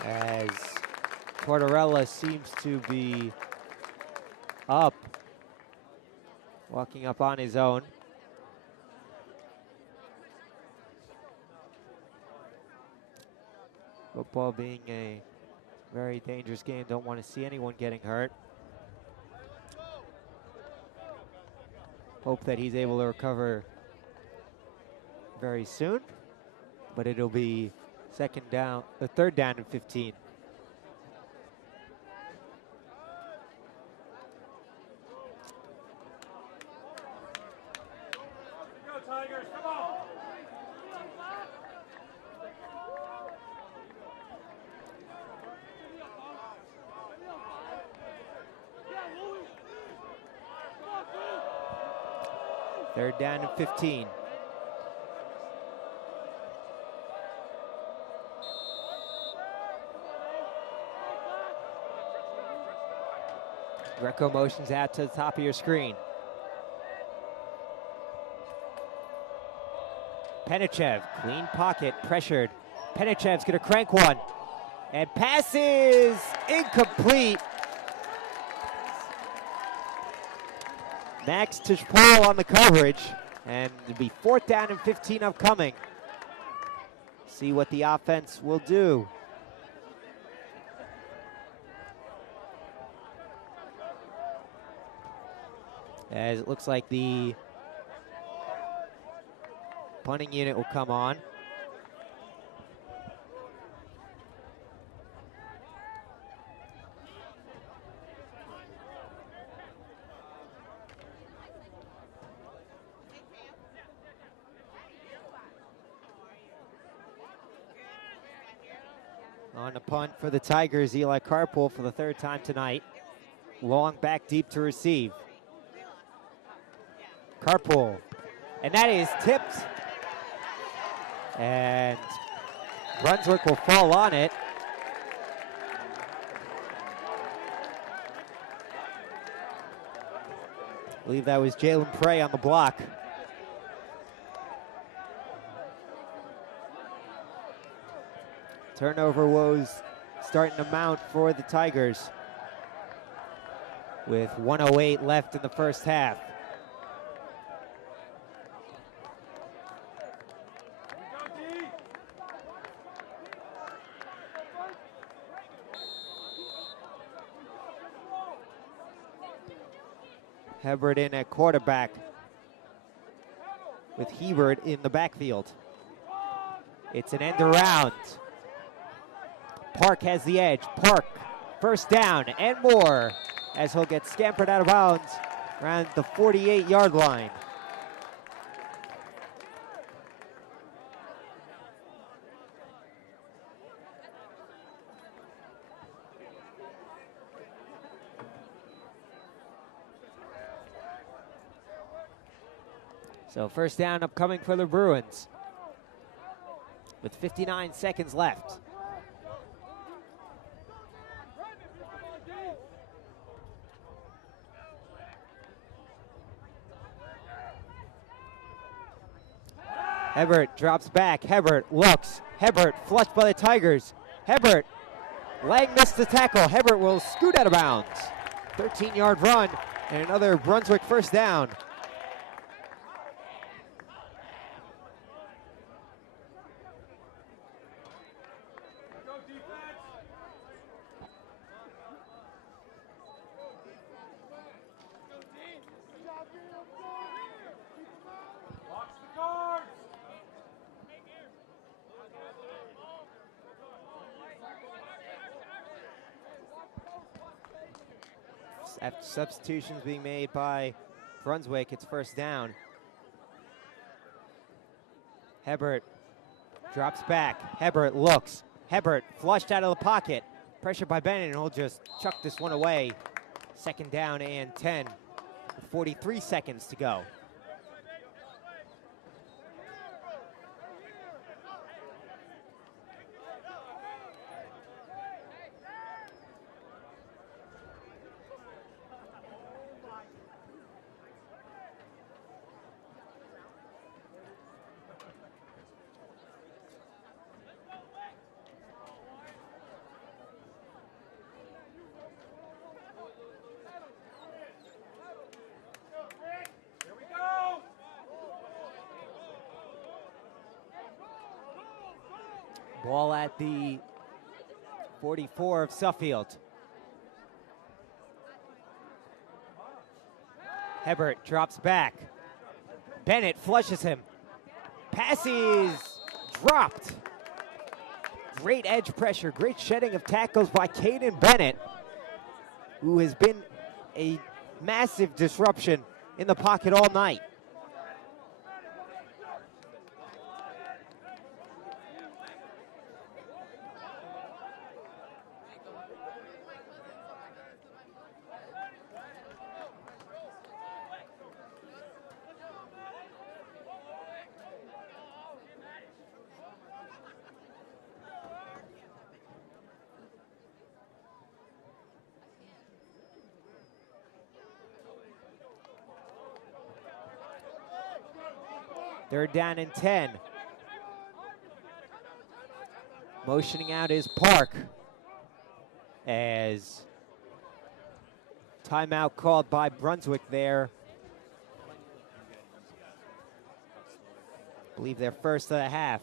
As Tortorella seems to be up, walking up on his own. Football being a very dangerous game, don't want to see anyone getting hurt. Hope that he's able to recover very soon, but it'll be third down and 15. Go Tigers, come on! Third down and 15. Greco motions out to the top of your screen. Penichev, clean pocket, pressured. Penichev's gonna crank one. And passes incomplete. Max Tishpol on the coverage. And it'll be 4th down and 15 upcoming. See what the offense will do. As it looks like the punting unit will come on. On the punt for the Tigers, Eli Carpool for the 3rd time tonight. Long back deep to receive. Carpool, and that is tipped. And Brunswick will fall on it. I believe that was Jalen Prey on the block. Turnover woes starting to mount for the Tigers with 1:08 left in the first half. Hebert in at quarterback with Hebert in the backfield. It's an end around. Park has the edge. Park, 1st down and more as he'll get scampered out of bounds around the 48-yard line. So 1st down upcoming for the Bruins with 59 seconds left. Hebert drops back. Hebert looks. Hebert flushed by the Tigers. Hebert, Lang missed the tackle. Hebert will scoot out of bounds. 13-yard run and another Brunswick 1st down. After substitutions being made by Brunswick, it's 1st down. Hebert drops back. Hebert looks. Hebert flushed out of the pocket. Pressure by Bennett, and he'll just chuck this one away. 2nd down and 10 with 43 seconds to go. Ball at the 44 of Suffield. Hebert drops back. Bennett flushes him. Pass is dropped. Great edge pressure, great shedding of tackles by Caden Bennett, who has been a massive disruption in the pocket all night. Third down and 10. Motioning out is Park as timeout called by Brunswick there. I believe they're first of the half.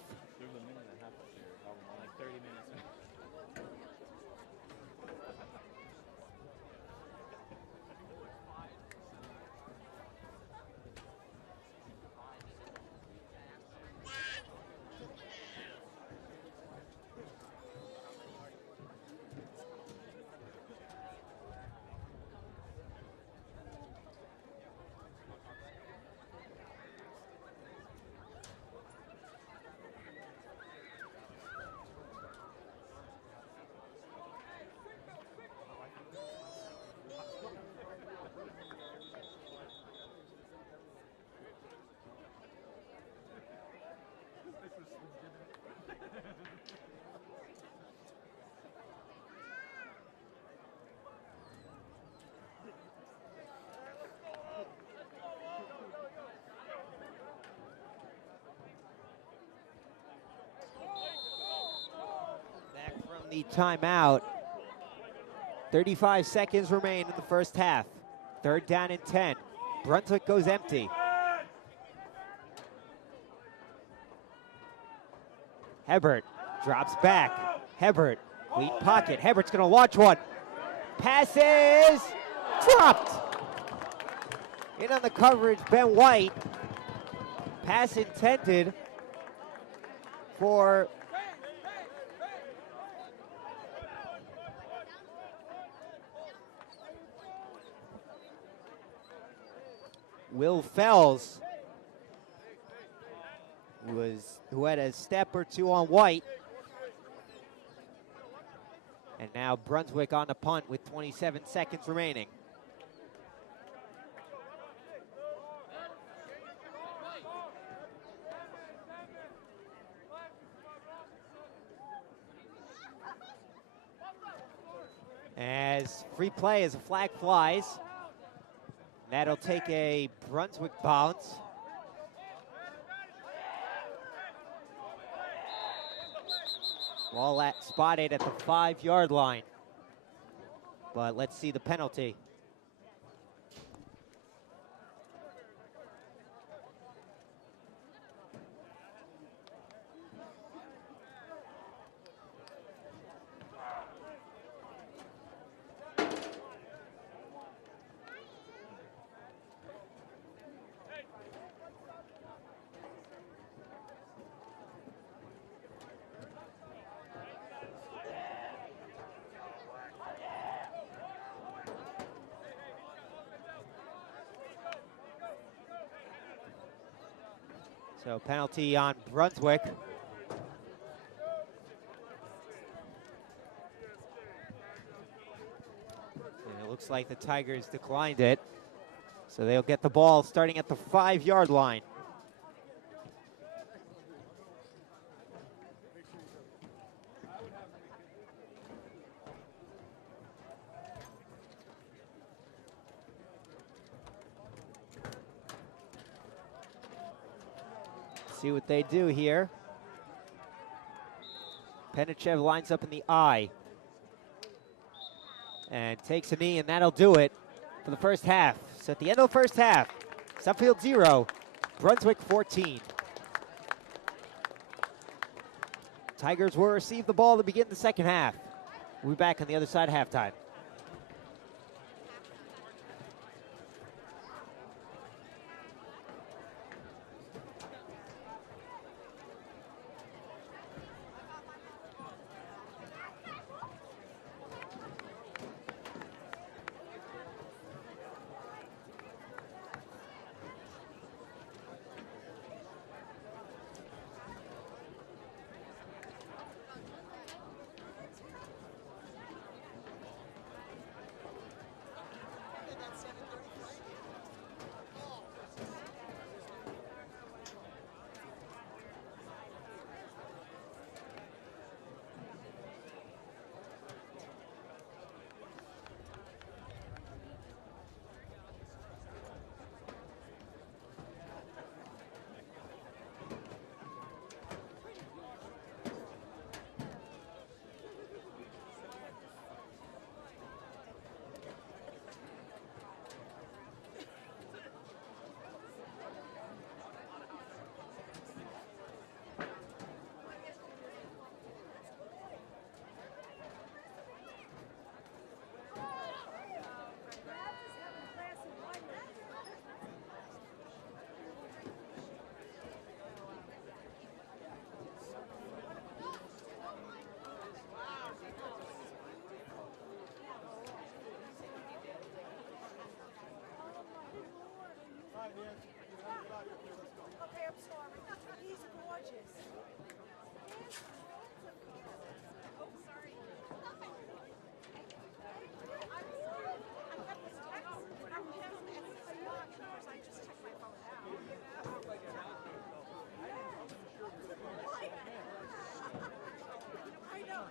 Back from the timeout. 35 seconds remain in the first half. Third down and 10. Brunswick goes empty. Hebert drops back. Hebert, lead pocket. Hebert's going to launch one. Passes dropped. In on the coverage, Ben White. Pass intended for Will Fells, who had a step or two on White. And now Brunswick on the punt with 27 seconds remaining. As free play as a flag flies. That'll take a Brunswick bounce. Ball spotted at the 5-yard line. But let's see the penalty. So penalty on Brunswick. And it looks like the Tigers declined it. So they'll get the ball starting at the 5-yard line. See what they do here. Penichev lines up in the I. And takes a knee, and that'll do it for the first half. So at the end of the first half, Suffield 0, Brunswick 14. Tigers will receive the ball to begin the second half. We'll be back on the other side of halftime. Okay, I'm sorry. He's gorgeous. Oh, sorry. I got this text from him, and of course, I just checked my phone out. I know.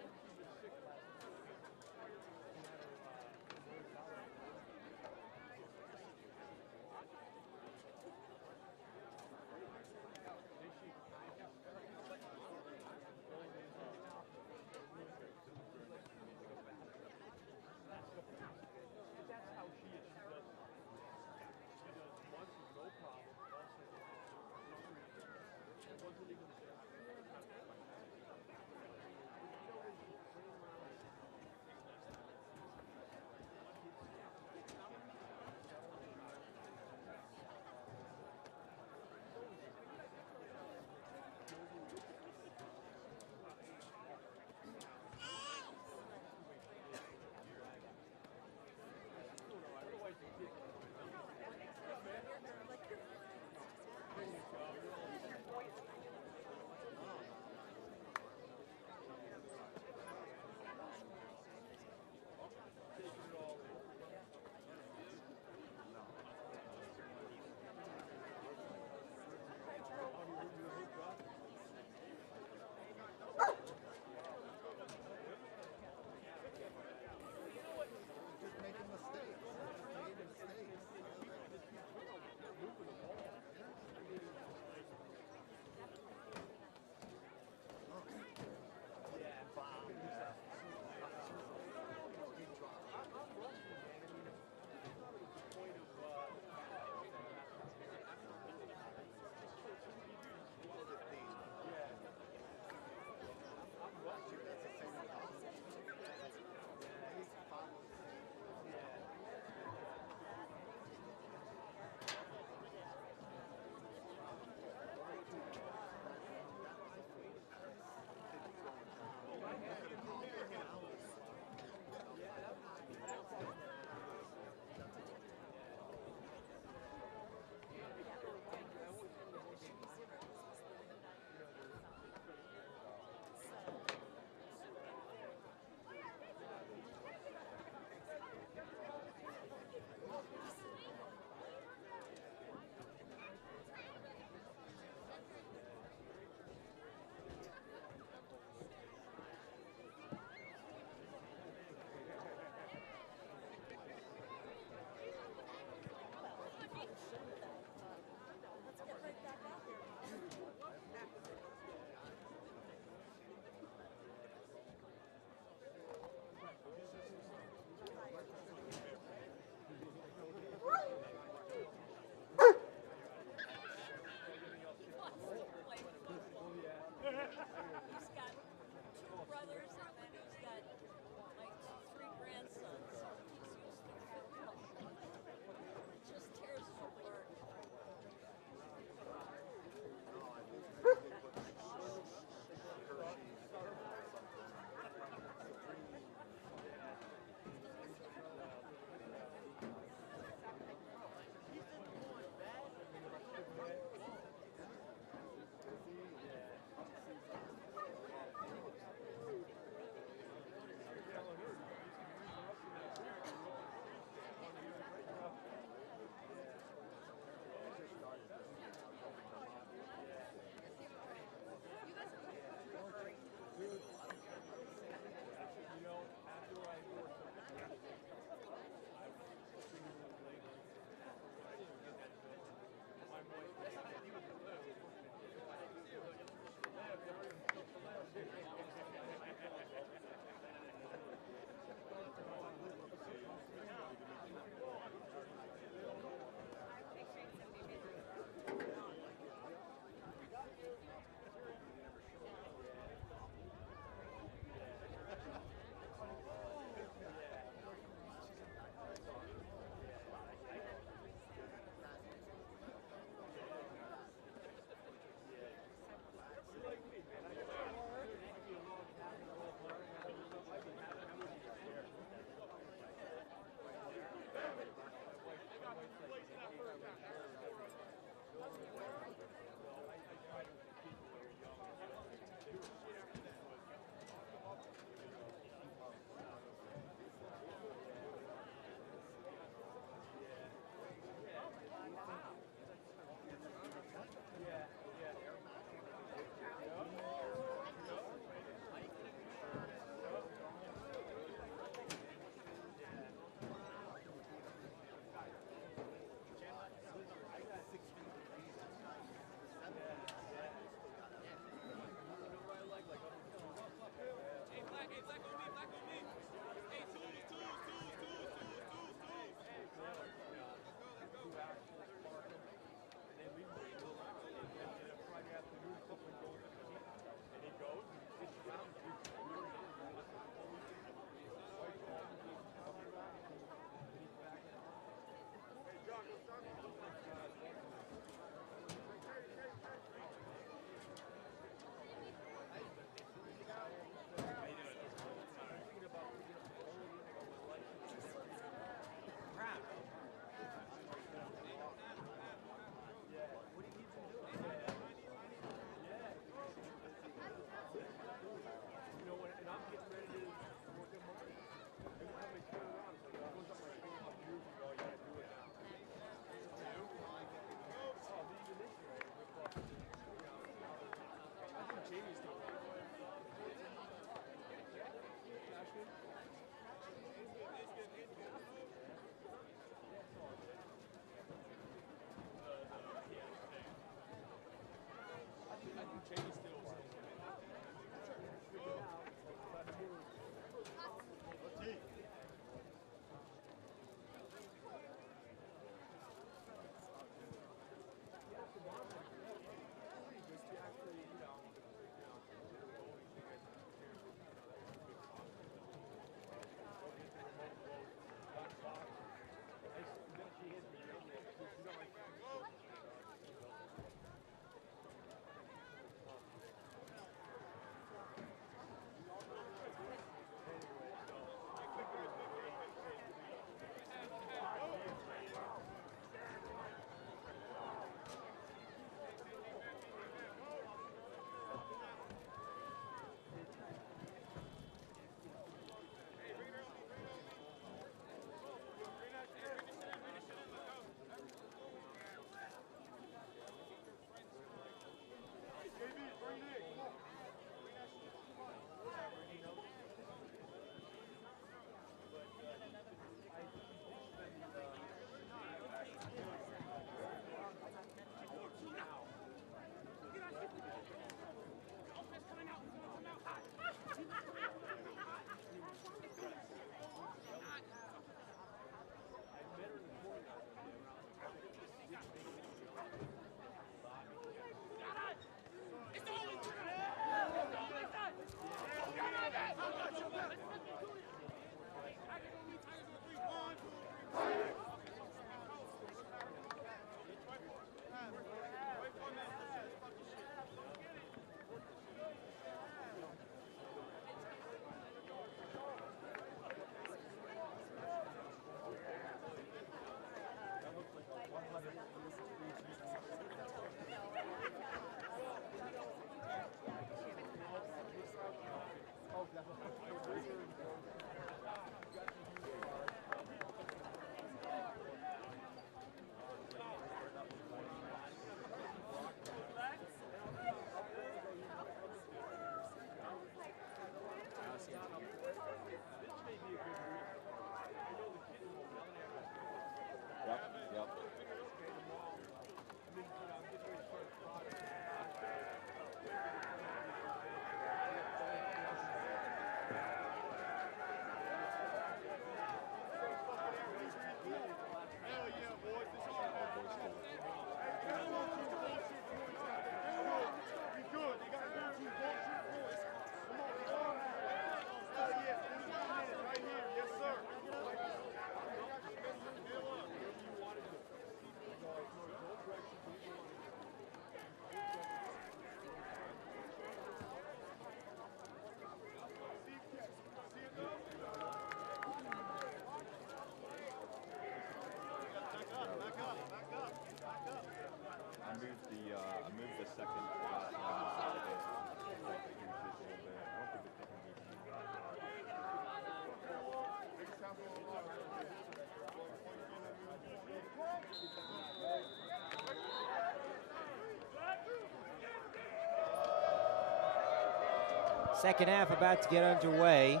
Second half about to get underway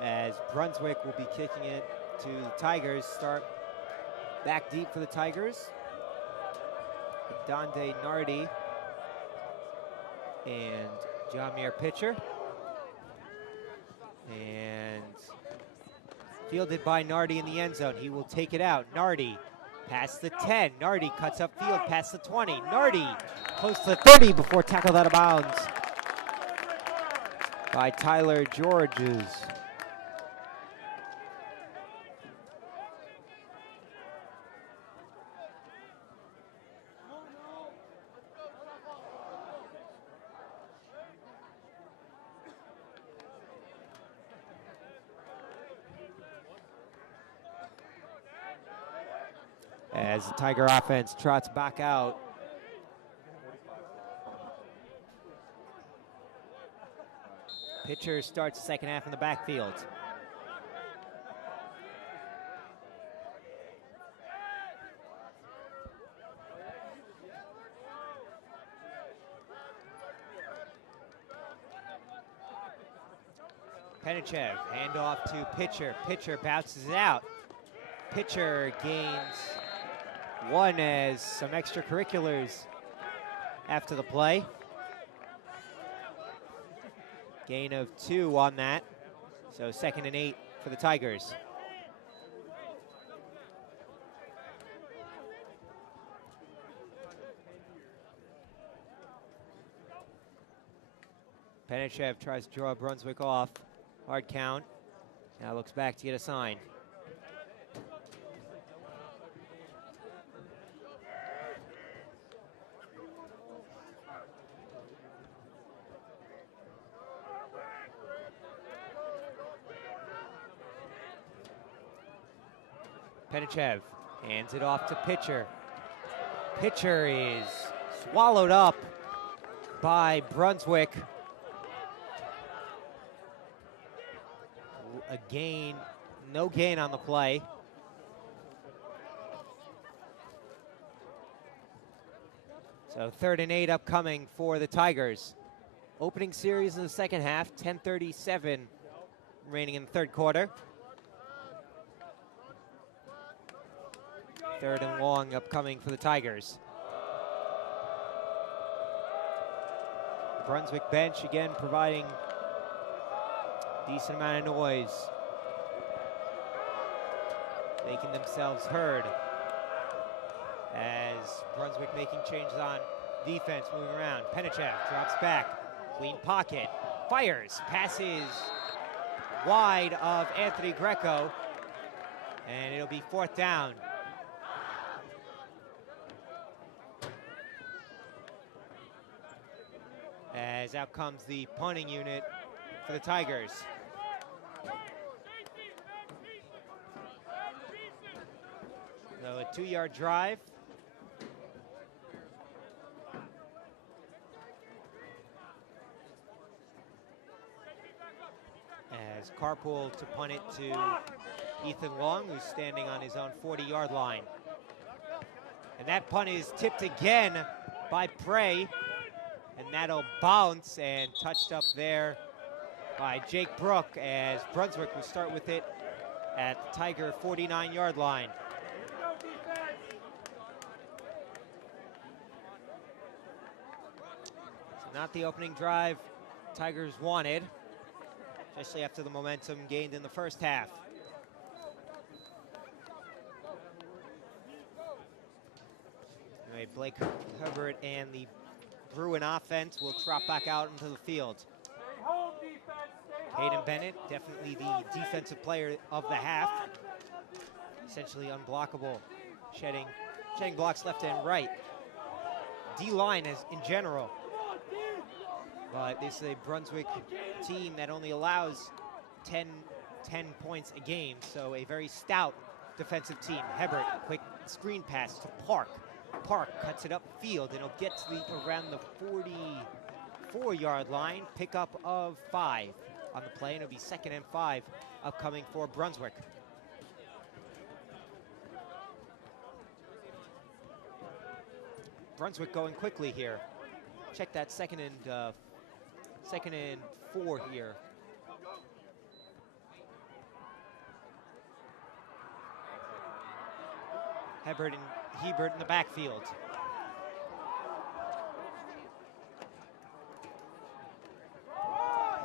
as Brunswick will be kicking it to the Tigers. Start back deep for the Tigers. Donde Nardi and John Muir pitcher. And fielded by Nardi in the end zone. He will take it out. Nardi past the 10. Nardi cuts up field past the 20. Nardi close to the 30 before tackled out of bounds by Tyler Georges. As the Tiger offense trots back out. Pitcher starts the second half in the backfield. Penichev, handoff to pitcher. Pitcher bounces it out. Pitcher gains one as some extracurriculars after the play. Gain of 2 on that. So 2nd and 8 for the Tigers. Penichev tries to draw Brunswick off. Hard count. Now looks back to get a sign. Penichev hands it off to pitcher. Pitcher is swallowed up by Brunswick. A gain, no gain on the play. So 3rd and 8 upcoming for the Tigers. Opening series in the second half, 10:37 remaining in the third quarter. 3rd and long upcoming for the Tigers. The Brunswick bench again providing decent amount of noise, making themselves heard as Brunswick making changes on defense, moving around. Penichev drops back, clean pocket, fires, passes wide of Anthony Greco, and it'll be 4th down. As out comes the punting unit for the Tigers. So a 2-yard drive. As carpool to punt it to Ethan Long, who's standing on his own 40-yard line. And that punt is tipped again by Prey. And that'll bounce and touched up there by Jake Brook as Brunswick will start with it at the Tiger 49-yard line. So not the opening drive Tigers wanted, especially after the momentum gained in the first half. Anyway, Blake Hebert and the Bruin offense will trot back out into the field. Hayden Bennett, definitely the defensive player of the half. Essentially unblockable, shedding blocks left and right. D-line is in general. But this is a Brunswick team that only allows 10 points a game, so a very stout defensive team. Hebert, quick screen pass to Park. Park cuts it upfield, and it'll get to around the 44-yard line. Pickup of 5 on the play, and it'll be 2nd and 5 upcoming for Brunswick. Brunswick going quickly here. Check that 2nd and 4 here. Hebert and Hebert in the backfield.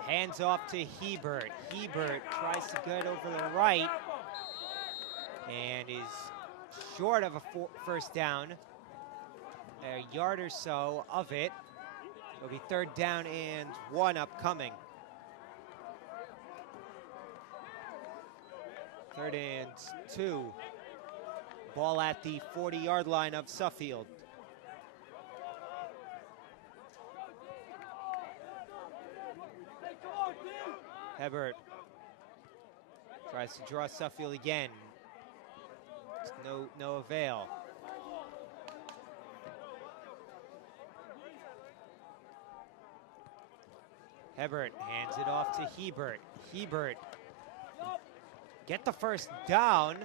Hands off to Hebert. Hebert tries to get over the right and is short of a first down. A yard or so of it. It'll be 3rd down and 1 upcoming. 3rd and 2. Ball at the 40-yard line of Suffield. Hebert tries to draw Suffield again. It's no avail. Hebert hands it off to Hebert. Hebert get the first down.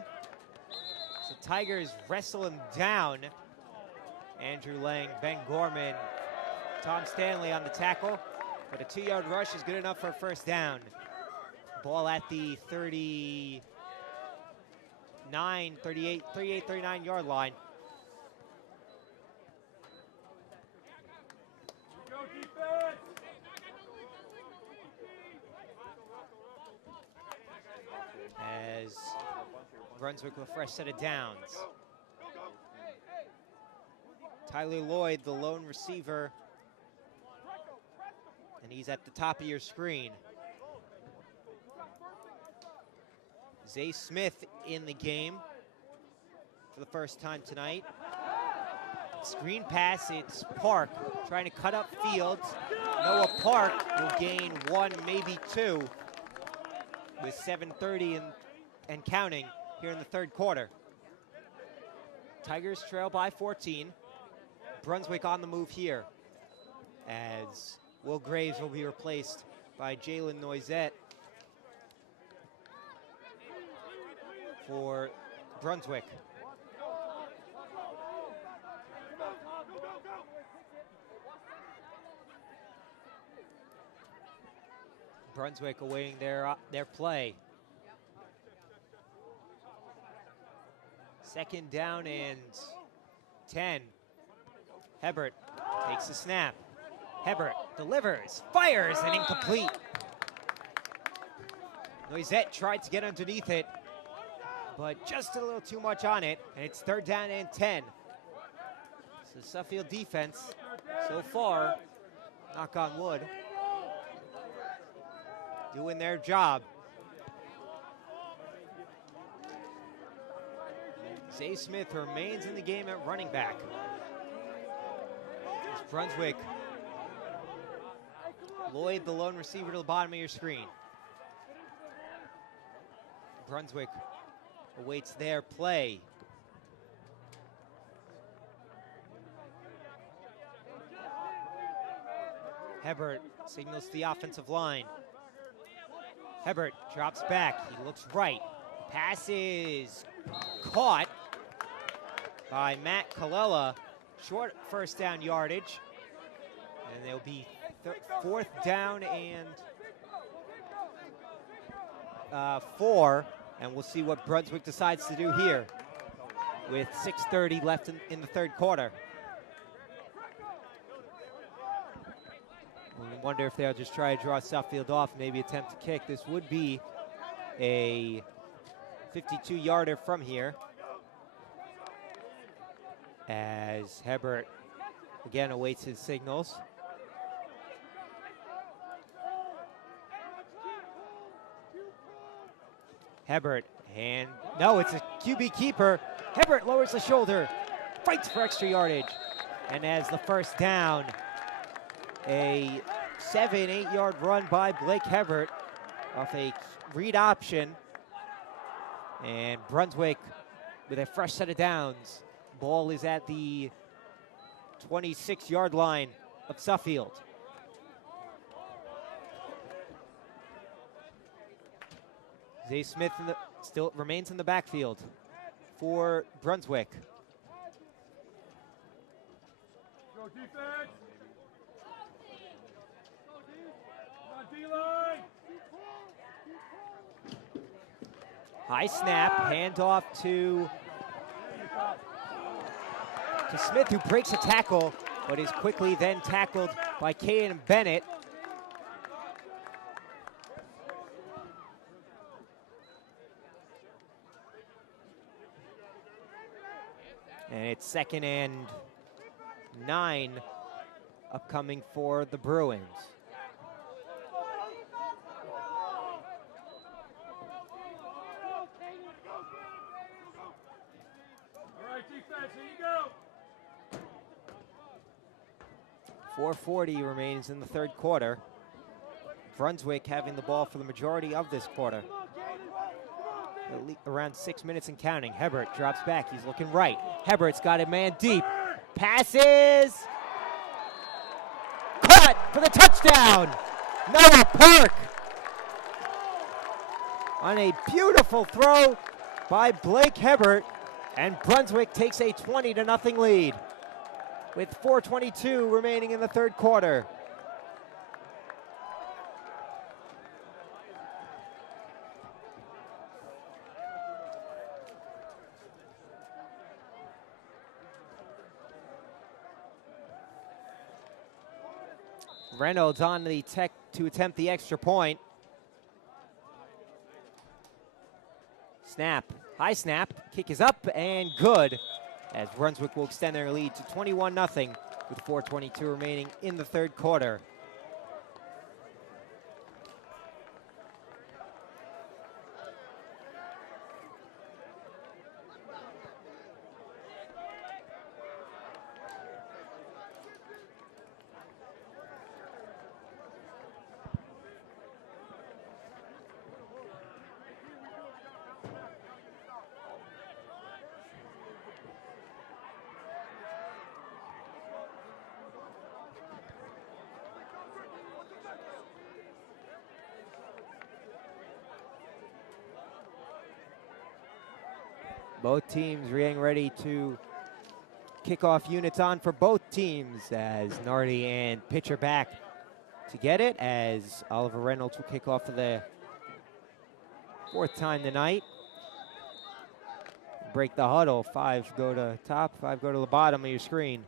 So Tigers wrestle him down. Andrew Lang, Ben Gorman, Tom Stanley on the tackle. But a 2-yard rush is good enough for a first down. Ball at the 39 yard line. Go defense! As Brunswick with a fresh set of downs. Tyler Lloyd, the lone receiver, and he's at the top of your screen. Zay Smith in the game for the first time tonight. Screen pass, it's Park trying to cut up field. Noah Park will gain 1, maybe 2 with 7:30 and counting here in the 3rd quarter. Tigers trail by 14. Brunswick on the move here as Will Graves will be replaced by Jalen Noisette for Brunswick. Brunswick awaiting their play. 2nd down and 10. Hebert takes the snap. Hebert delivers, fires, and incomplete. Noisette tried to get underneath it, but just a little too much on it, and it's 3rd down and 10. So Suffield defense, so far, knock on wood, doing their job. Zay Smith remains in the game at running back. It's Brunswick. Lloyd, the lone receiver, to the bottom of your screen. Brunswick awaits their play. Hebert signals to the offensive line. Hebert drops back. He looks right. Pass is caught by Matt Colella. Short first down yardage. And they'll be 4th down and 4. And we'll see what Brunswick decides to do here with 6:30 left in the 3rd quarter. We wonder if they'll just try to draw Suffield off, maybe attempt to kick. This would be a 52-yarder from here. As Hebert again awaits his signals. Hebert, no, it's a QB keeper. Hebert lowers the shoulder, fights for extra yardage, and as the first down, a 7-8 yard run by Blake Hebert off a read option, and Brunswick with a fresh set of downs. Ball is at the 26-yard line of Suffield. Zay Smith still remains in the backfield for Brunswick. Go defense! D-line. High snap, handoff to Smith, who breaks a tackle, but is quickly then tackled by Caden Bennett. And it's 2nd and 9 upcoming for the Bruins. All right, defense, here you go. 4:40 remains in the third quarter. Brunswick having the ball for the majority of this quarter. Around 6 minutes and counting. Hebert drops back. He's looking right. Hebert's got a man deep. Passes. Caught for the touchdown. Noah Park. On a beautiful throw by Blake Hebert. And Brunswick takes a 20-0 lead with 4:22 remaining in the third quarter. Reynolds on the tech to attempt the extra point. Snap, high snap, kick is up and good, as Brunswick will extend their lead to 21-0 with 4:22 remaining in the third quarter. Both teams getting ready to kick off units on for both teams, as Nardi and pitcher back to get it, as Oliver Reynolds will kick off for the 4th time tonight. Break the huddle. 5 go to top, 5 go to the bottom of your screen.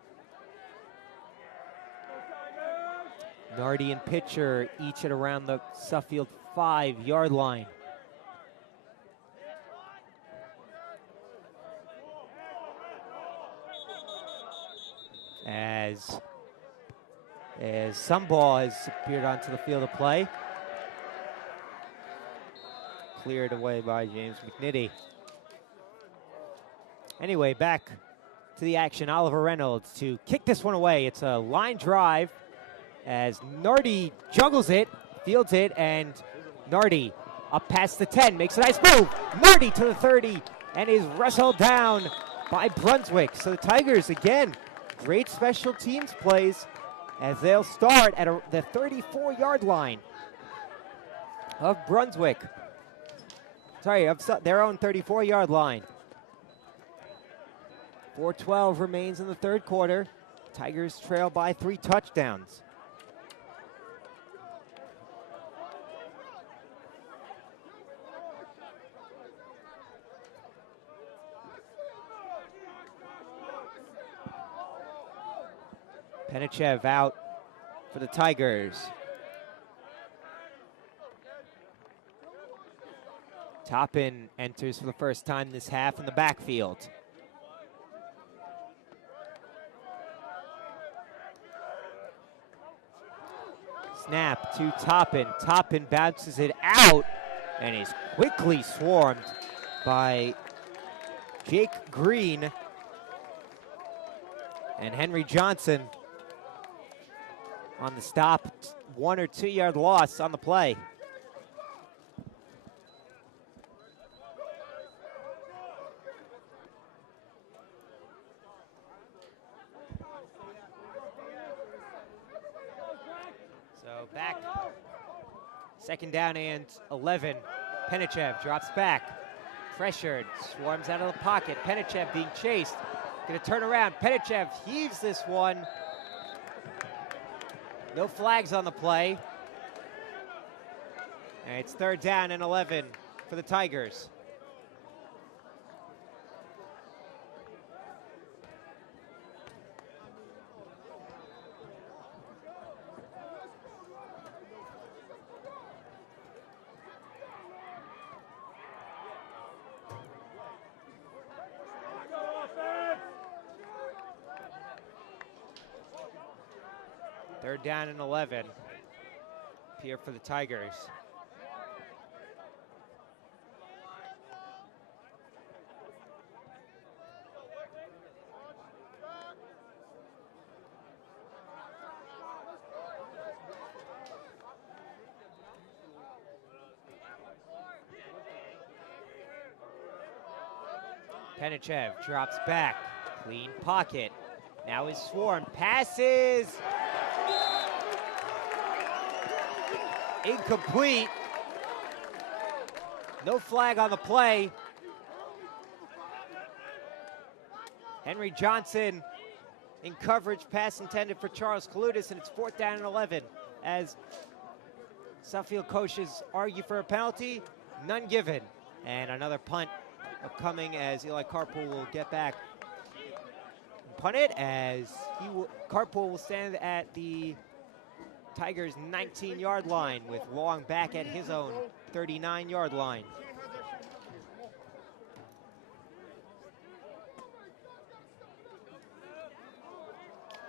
Nardi and pitcher each at around the Suffield 5-yard line. As some ball has appeared onto the field of play. Cleared away by James McNitty. Anyway, back to the action. Oliver Reynolds to kick this one away. It's a line drive as Nardi juggles it, fields it, and Nardi up past the 10, makes a nice move. Nardi to the 30 and is wrestled down by Brunswick. So the Tigers, again, great special teams plays as they'll start at the 34-yard line of Brunswick. Sorry, of their own 34-yard line. 4:12 remains in the third quarter. Tigers trail by 3 touchdowns. Penichev out for the Tigers. Toppin enters for the first time this half in the backfield. Snap to Toppin. Toppin bounces it out and is quickly swarmed by Jake Green and Henry Johnson on the stop. 1 or 2 yard loss on the play. So back, 2nd down and 11. Penichev drops back, pressured, swarms out of the pocket. Penichev being chased, gonna turn around. Penichev heaves this one. No flags on the play. And it's 3rd down and 11 for the Tigers. Third down and 11 here for the Tigers. Penichev drops back, clean pocket. Now is Swarm, passes. Incomplete. No flag on the play. Henry Johnson in coverage, pass intended for Charles Kalutis, and it's 4th down and 11 as Suffield coaches argue for a penalty, none given. And another punt coming as Eli Carpool will get back. Punt it as Carpool will stand at the Tigers' 19-yard line with Long back at his own 39-yard line.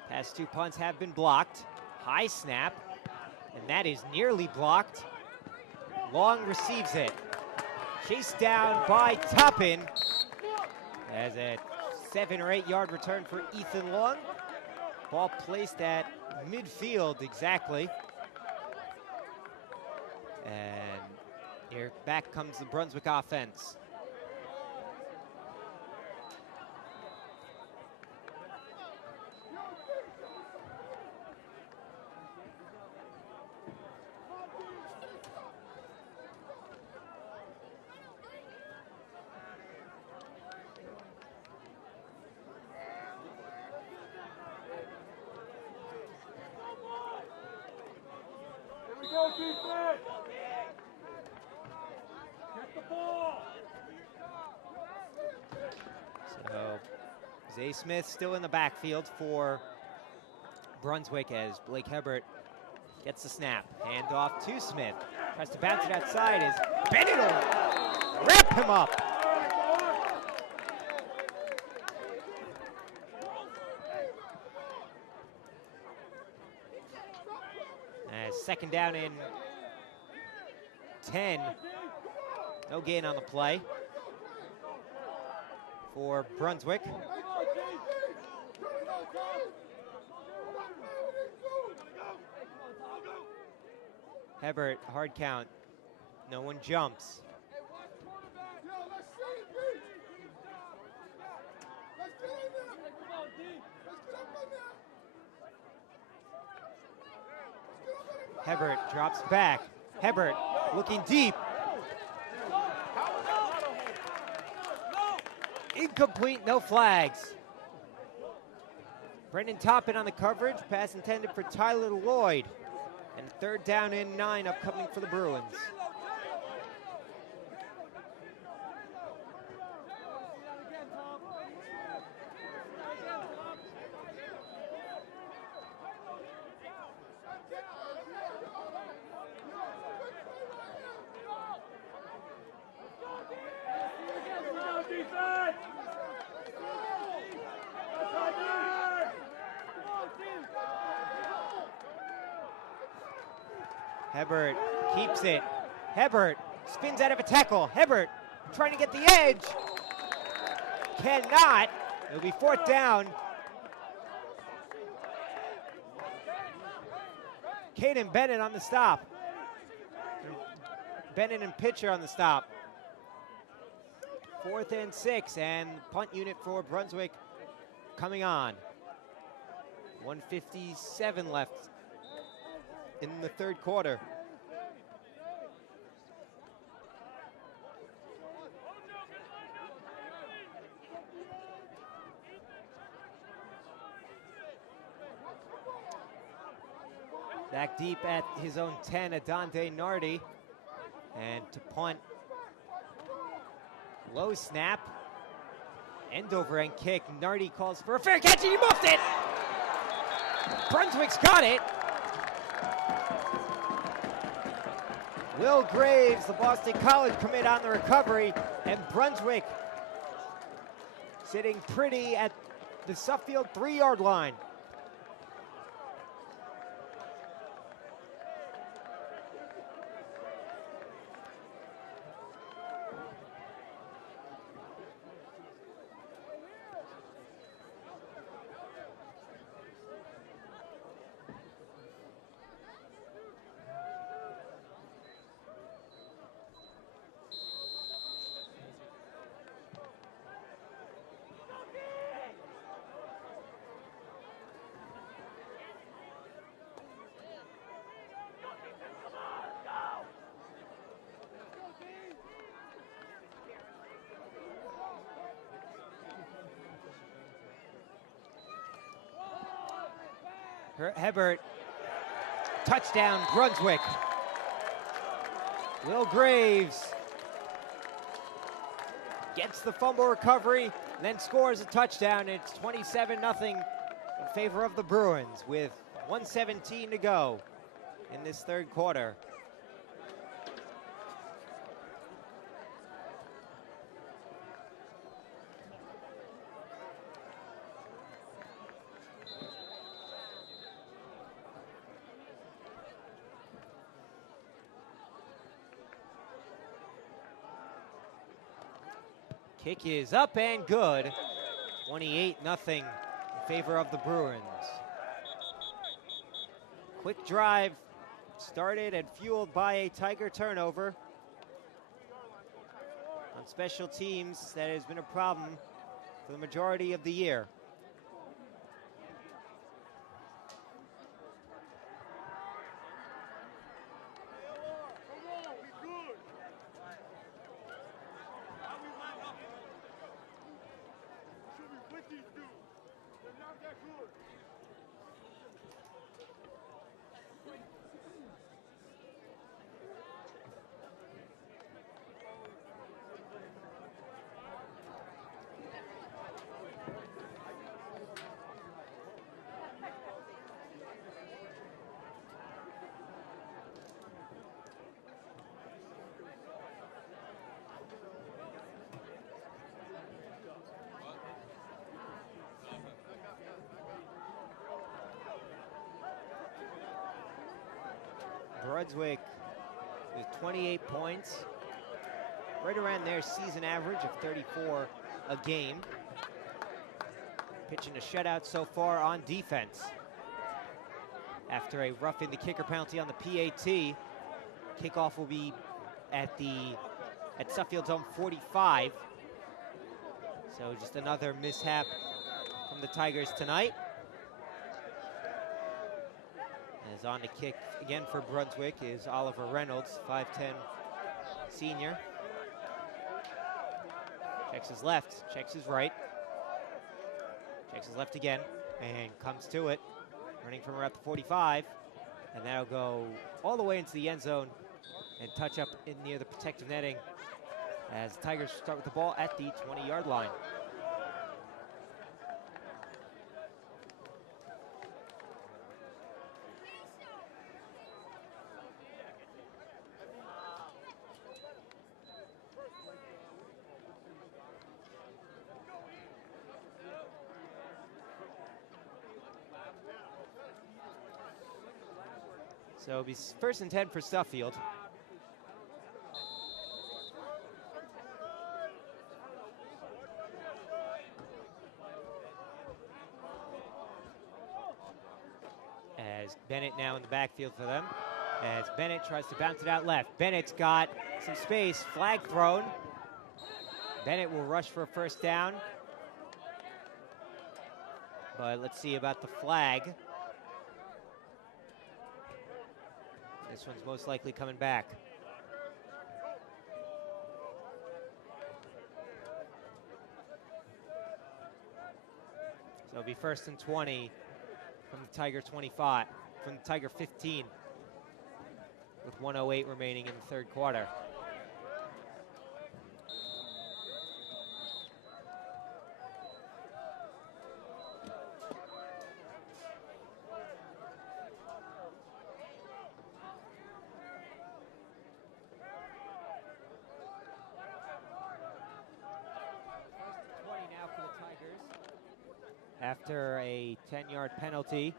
Past 2 punts have been blocked. High snap, and that is nearly blocked. Long receives it. Chased down by Toppin as a 7 or 8 yard return for Ethan Long. Ball placed at midfield exactly. And here back comes the Brunswick offense. Go defense! Get the ball! So Zay Smith still in the backfield for Brunswick as Blake Hebert gets the snap. Hand off to Smith. Tries to bounce it outside as Bennett will wrap him up. Second down and 10. No gain on the play for Brunswick. Hebert, hard count. No one jumps. Hebert drops back. Hebert looking deep. Incomplete, no flags. Brendan Toppin on the coverage. Pass intended for Tyler Lloyd. And 3rd down and 9 upcoming for the Bruins. Hebert keeps it. Hebert spins out of a tackle. Hebert trying to get the edge. Cannot. It'll be 4th down. Caden Bennett on the stop. Bennett and Pitcher on the stop. 4th and 6, and punt unit for Brunswick coming on. 1:57 left in the 3rd quarter. Back deep at his own 10, Adonde Nardi. And to punt, low snap, end over end kick. Nardi calls for a fair catch and he muffed it. Brunswick's got it. Will Graves, the Boston College commit, on the recovery, and Brunswick sitting pretty at the Suffield 3-yard line. Hebert, touchdown Brunswick. Will Graves gets the fumble recovery, then scores a touchdown. It's 27-0 in favor of the Bruins with 1:17 to go in this third quarter. Kick is up and good. 28-0 in favor of the Bruins. Quick drive started and fueled by a Tiger turnover. On special teams, that has been a problem for the majority of the year. Brunswick with 28 points, right around their season average of 34 a game. Pitching a shutout so far on defense. After a roughing the kicker penalty on the PAT, kickoff will be at Suffield's own 45. So just another mishap from the Tigers tonight. As on the kick again for Brunswick is Oliver Reynolds, 5'10" senior. Checks his left, checks his right. Checks his left again, and comes to it. Running from around the 45, and that'll go all the way into the end zone and touch up in near the protective netting as the Tigers start with the ball at the 20-yard line. So it'll be 1st and 10 for Suffield. As Bennett now in the backfield for them. As Bennett tries to bounce it out left. Bennett's got some space, flag thrown. Bennett will rush for a first down. But let's see about the flag. This one's most likely coming back. So it'll be 1st and 20 from the Tiger 25, from the Tiger 15, with 1:08 remaining in the third quarter. after a 10-yard penalty.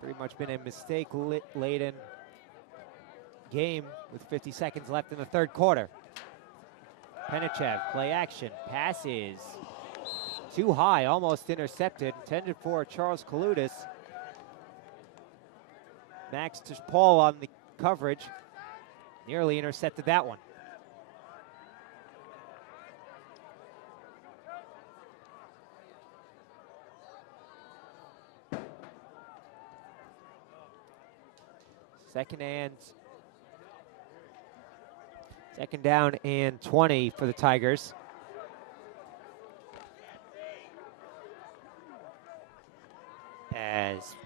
Pretty much been a mistake-laden game with 50 seconds left in the third quarter. Penechev, play action, passes too high, almost intercepted, intended for Charles Kaludis. Max Paul on the coverage, nearly intercepted that one. Second down and 20 for the Tigers. As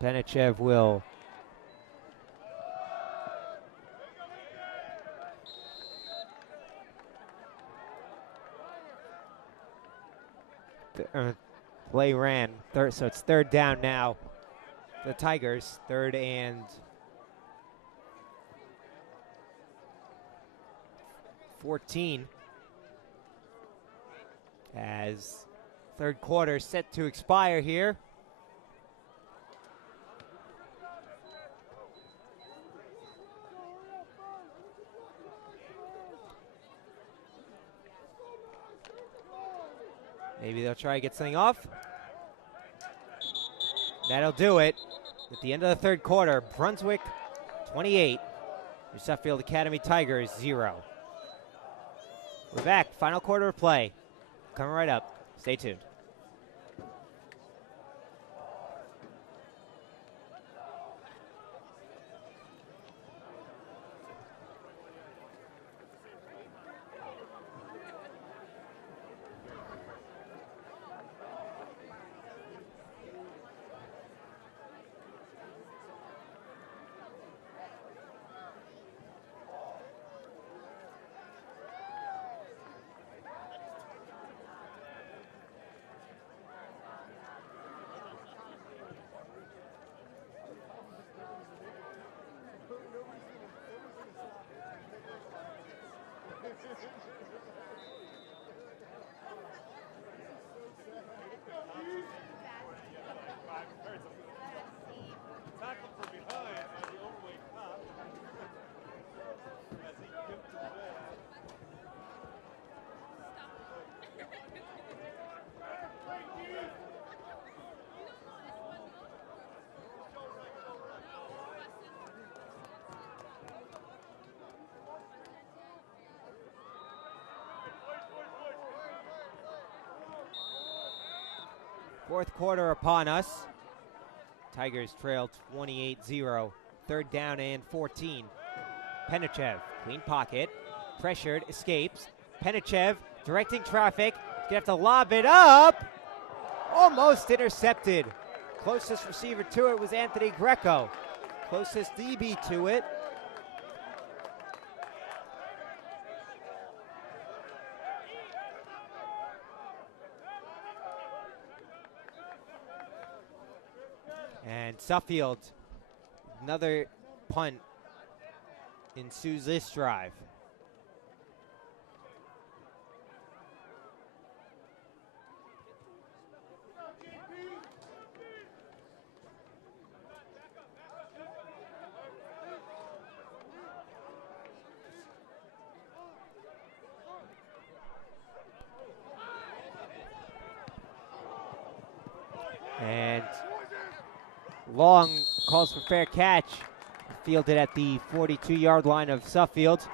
Penechev will play ran, so it's third down now. The Tigers, 3rd and 14. As third quarter set to expire here. Maybe they'll try to get something off. That'll do it. At the end of the third quarter, Brunswick 28, your Suffield Academy Tigers 0. We're back, final quarter of play. Coming right up. Stay tuned. Fourth quarter upon us. Tigers trail 28-0. Third down and 14. Penechev, clean pocket. Pressured, escapes. Penechev directing traffic. Gonna have to lob it up. Almost intercepted. Closest receiver to it was Anthony Greco. Closest DB to it. And Suffield, another punt ensues this drive. And Long calls for fair catch, fielded at the 42-yard line of Suffield.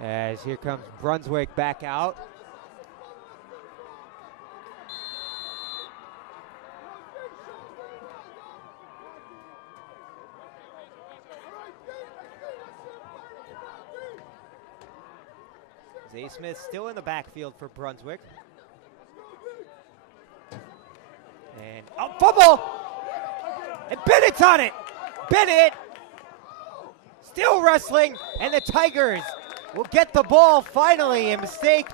As here comes Brunswick back out. Zay Smith still in the backfield for Brunswick. And fumble! And Bennett's on it! Bennett still wrestling, and the Tigers will get the ball finally. A mistake.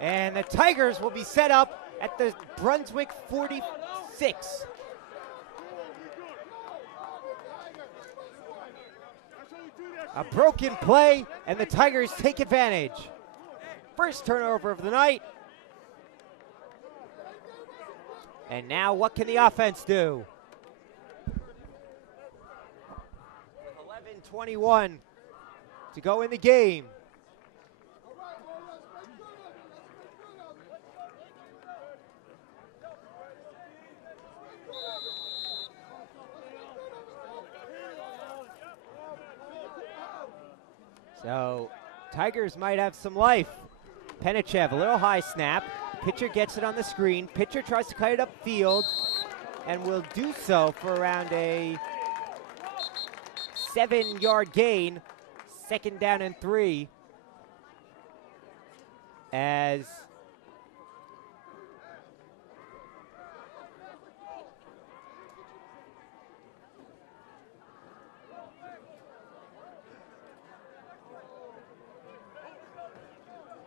And the Tigers will be set up at the Brunswick 46. A broken play, and the Tigers take advantage. First turnover of the night. And now what can the offense do? 11:21 to go in the game. So, Tigers might have some life. Penichev, a little high snap. Pitcher gets it on the screen. Pitcher tries to cut it upfield and will do so for around a 7-yard gain. Second down and 3. As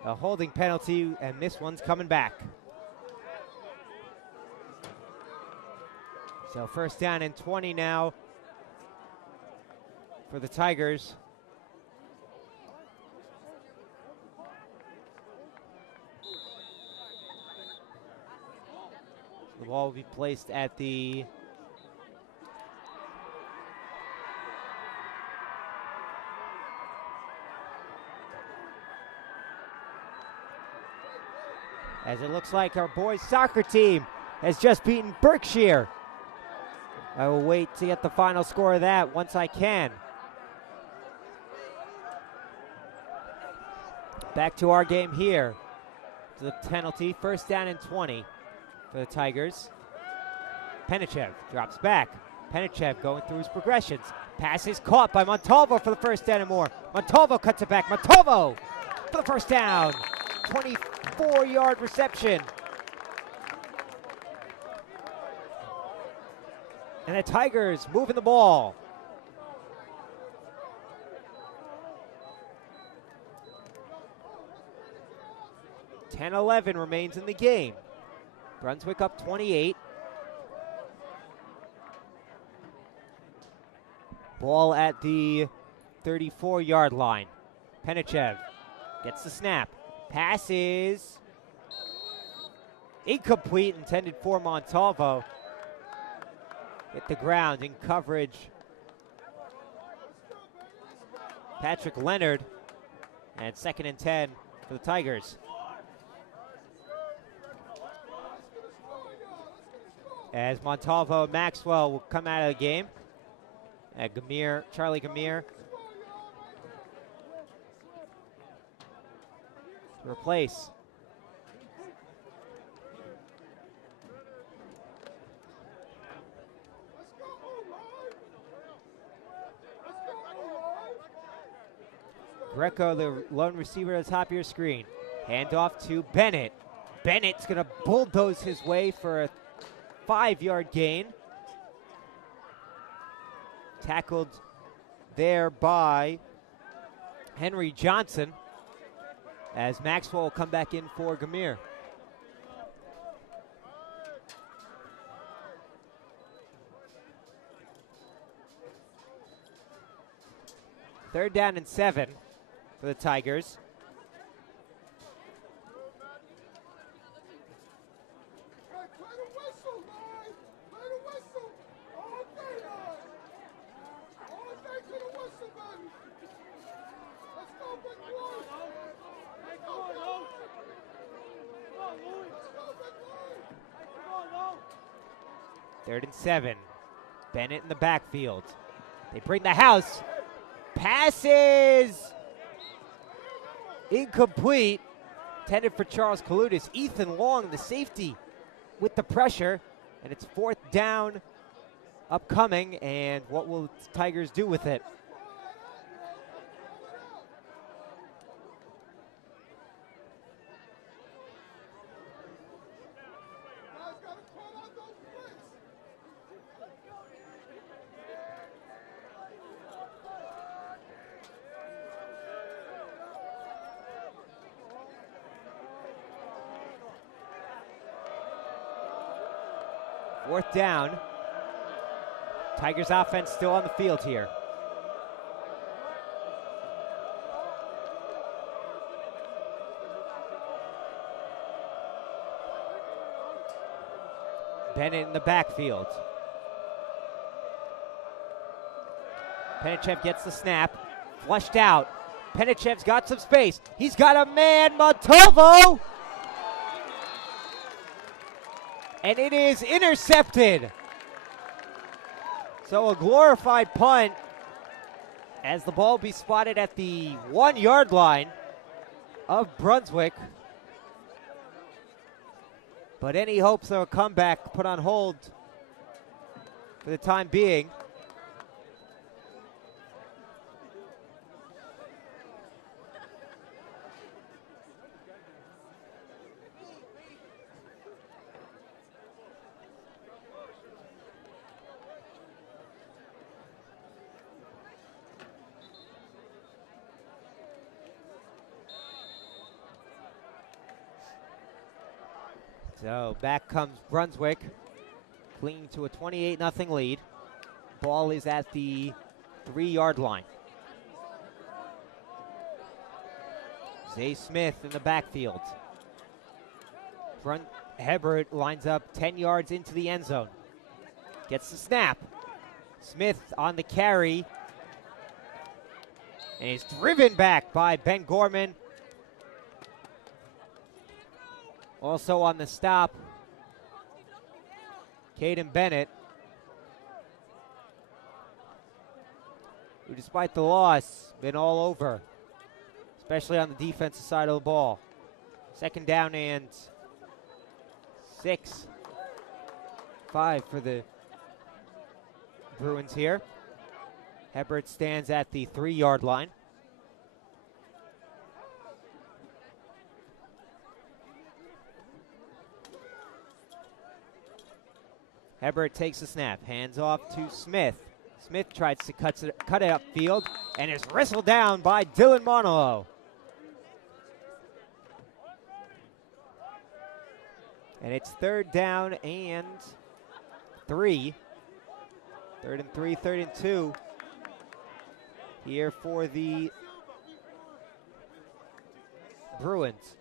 a holding penalty, and this one's coming back. So first down and 20 now for the Tigers. The ball will be placed at the as it looks like our boys' soccer team has just beaten Berkshire. I will wait to get the final score of that once I can. Back to our game here. To the penalty, first down and 20 for the Tigers. Penichev drops back. Penichev going through his progressions. Pass is caught by Montalvo for the first down and more. Montalvo cuts it back. Montalvo for the first down. 24-yard reception. And the Tigers moving the ball. (10-11) remains in the game. Brunswick up 28. Ball at the 34-yard line. Penichev gets the snap. Pass is incomplete, intended for Montalvo. Hit the ground in coverage. Patrick Leonard. And second and 10 for the Tigers. As Montalvo and Maxwell will come out of the game. Charlie Gamir to replace. Greco, the lone receiver at the top of your screen. Handoff to Bennett. Bennett's going to bulldoze his way for a 5-yard gain. Tackled there by Henry Johnson as Maxwell will come back in for Gamir. Third down and 7 for the Tigers. Third and 7. Bennett in the backfield. They bring the house. Passes incomplete. Intended for Charles Kaludis. Ethan Long, the safety, with the pressure. And it's fourth down upcoming. And what will the Tigers do with it? 4th down. Tigers offense still on the field here. Bennett in the backfield. Penichev gets the snap. Flushed out. Penichev's got some space. He's got a man, Montalvo! And it is intercepted. So a glorified punt as the ball be spotted at the 1-yard line of Brunswick. But any hopes of a comeback put on hold for the time being. So back comes Brunswick, clinging to a 28-0 lead. Ball is at the 3-yard line. Zay Smith in the backfield. Hebert lines up 10 yards into the end zone. Gets the snap. Smith on the carry. And he's driven back by Ben Gorman. Also on the stop, Caden Bennett, who despite the loss, been all over, especially on the defensive side of the ball. 2nd down and 6. 5 for the Bruins here. Hebert stands at the 3-yard line. Hebert takes the snap, hands off to Smith. Smith tries to cut it upfield and is wrestled down by Dylan Monolo. And it's 3rd down and 3. 3rd and 3, 3rd and 2 here for the Bruins.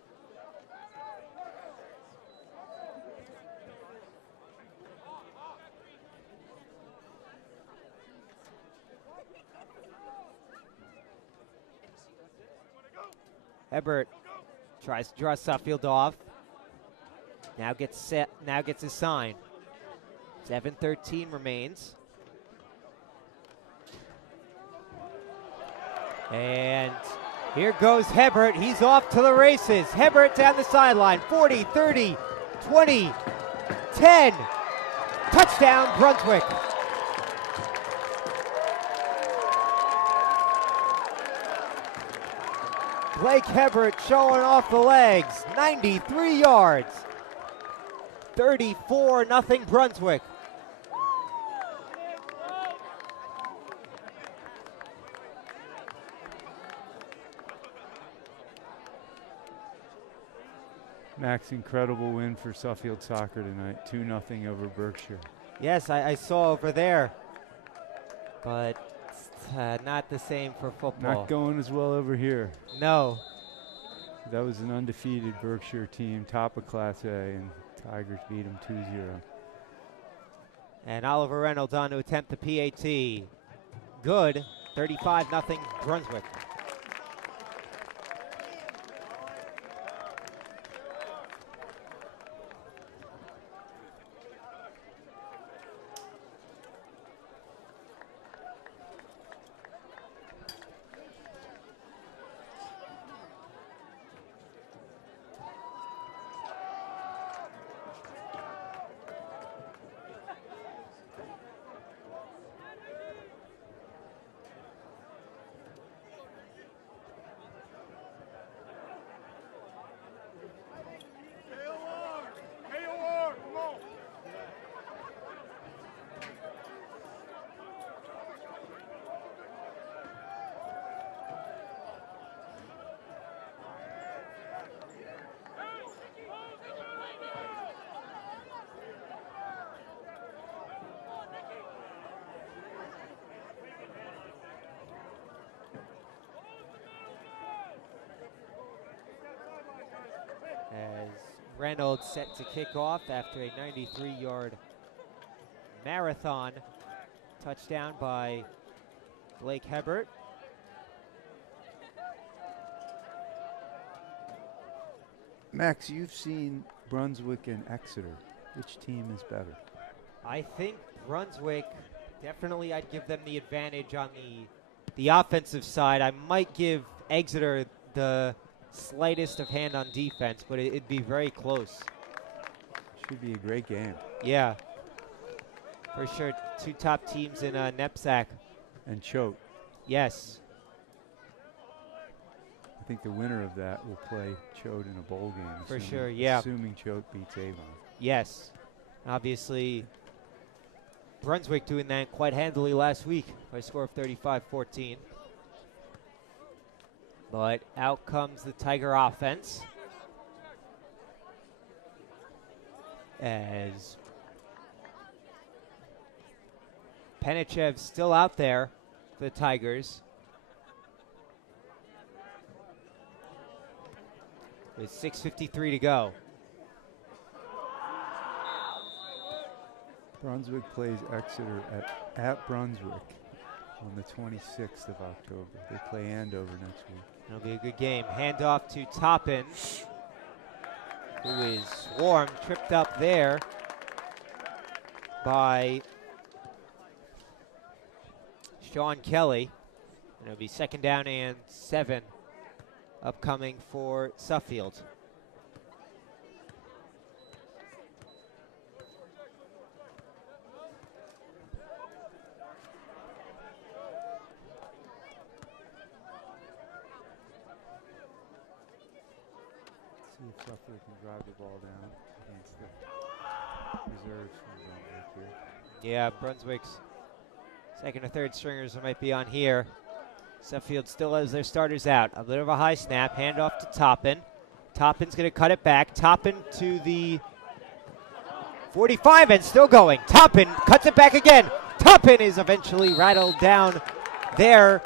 Hebert tries to draw Suffield off. Now gets set. Now gets his sign. 7:13 remains. And here goes Hebert. He's off to the races. Hebert down the sideline. 40, 30, 20, 10. Touchdown, Brunswick. Blake Hebert showing off the legs. 93 yards. 34-0 Brunswick. Max, incredible win for Suffield soccer tonight. 2-0 over Berkshire. Yes, I saw over there. But not the same for football. Not going as well over here. No. That was an undefeated Berkshire team, top of Class A, and Tigers beat them 2-0. And Oliver Reynolds on to attempt the PAT. Good. 35-0 Brunswick. Reynolds set to kick off after a 93-yard marathon touchdown by Blake Hebert. Max, you've seen Brunswick and Exeter. Which team is better? I think Brunswick, definitely I'd give them the advantage on the offensive side. I might give Exeter the slightest of hand on defense, but it'd be very close. Should be a great game. Yeah, for sure. Two top teams in NEPSAC. And Choate. Yes. I think the winner of that will play Choate in a bowl game. For sure, yeah. Assuming Choate beats Avon. Yes. Obviously, Brunswick doing that quite handily last week by a score of 35-14. But out comes the Tiger offense as Penichev's still out there for the Tigers. With 6:53 to go. Brunswick plays Exeter at Brunswick on the 26th of October. They play Andover next week. It'll be a good game. Handoff to Toppin, who is swarmed, tripped up there by Sean Kelly. And it'll be 2nd down and 7 upcoming for Suffield. See if Suffield can drive the ball down against the reserves from Brunswick here. Yeah, Brunswick's second or third stringers might be on here. Suffield still has their starters out. A bit of a high snap, handoff to Toppin. Toppin's going to cut it back. Toppin to the 45 and still going. Toppin cuts it back again. Toppin is eventually rattled down there.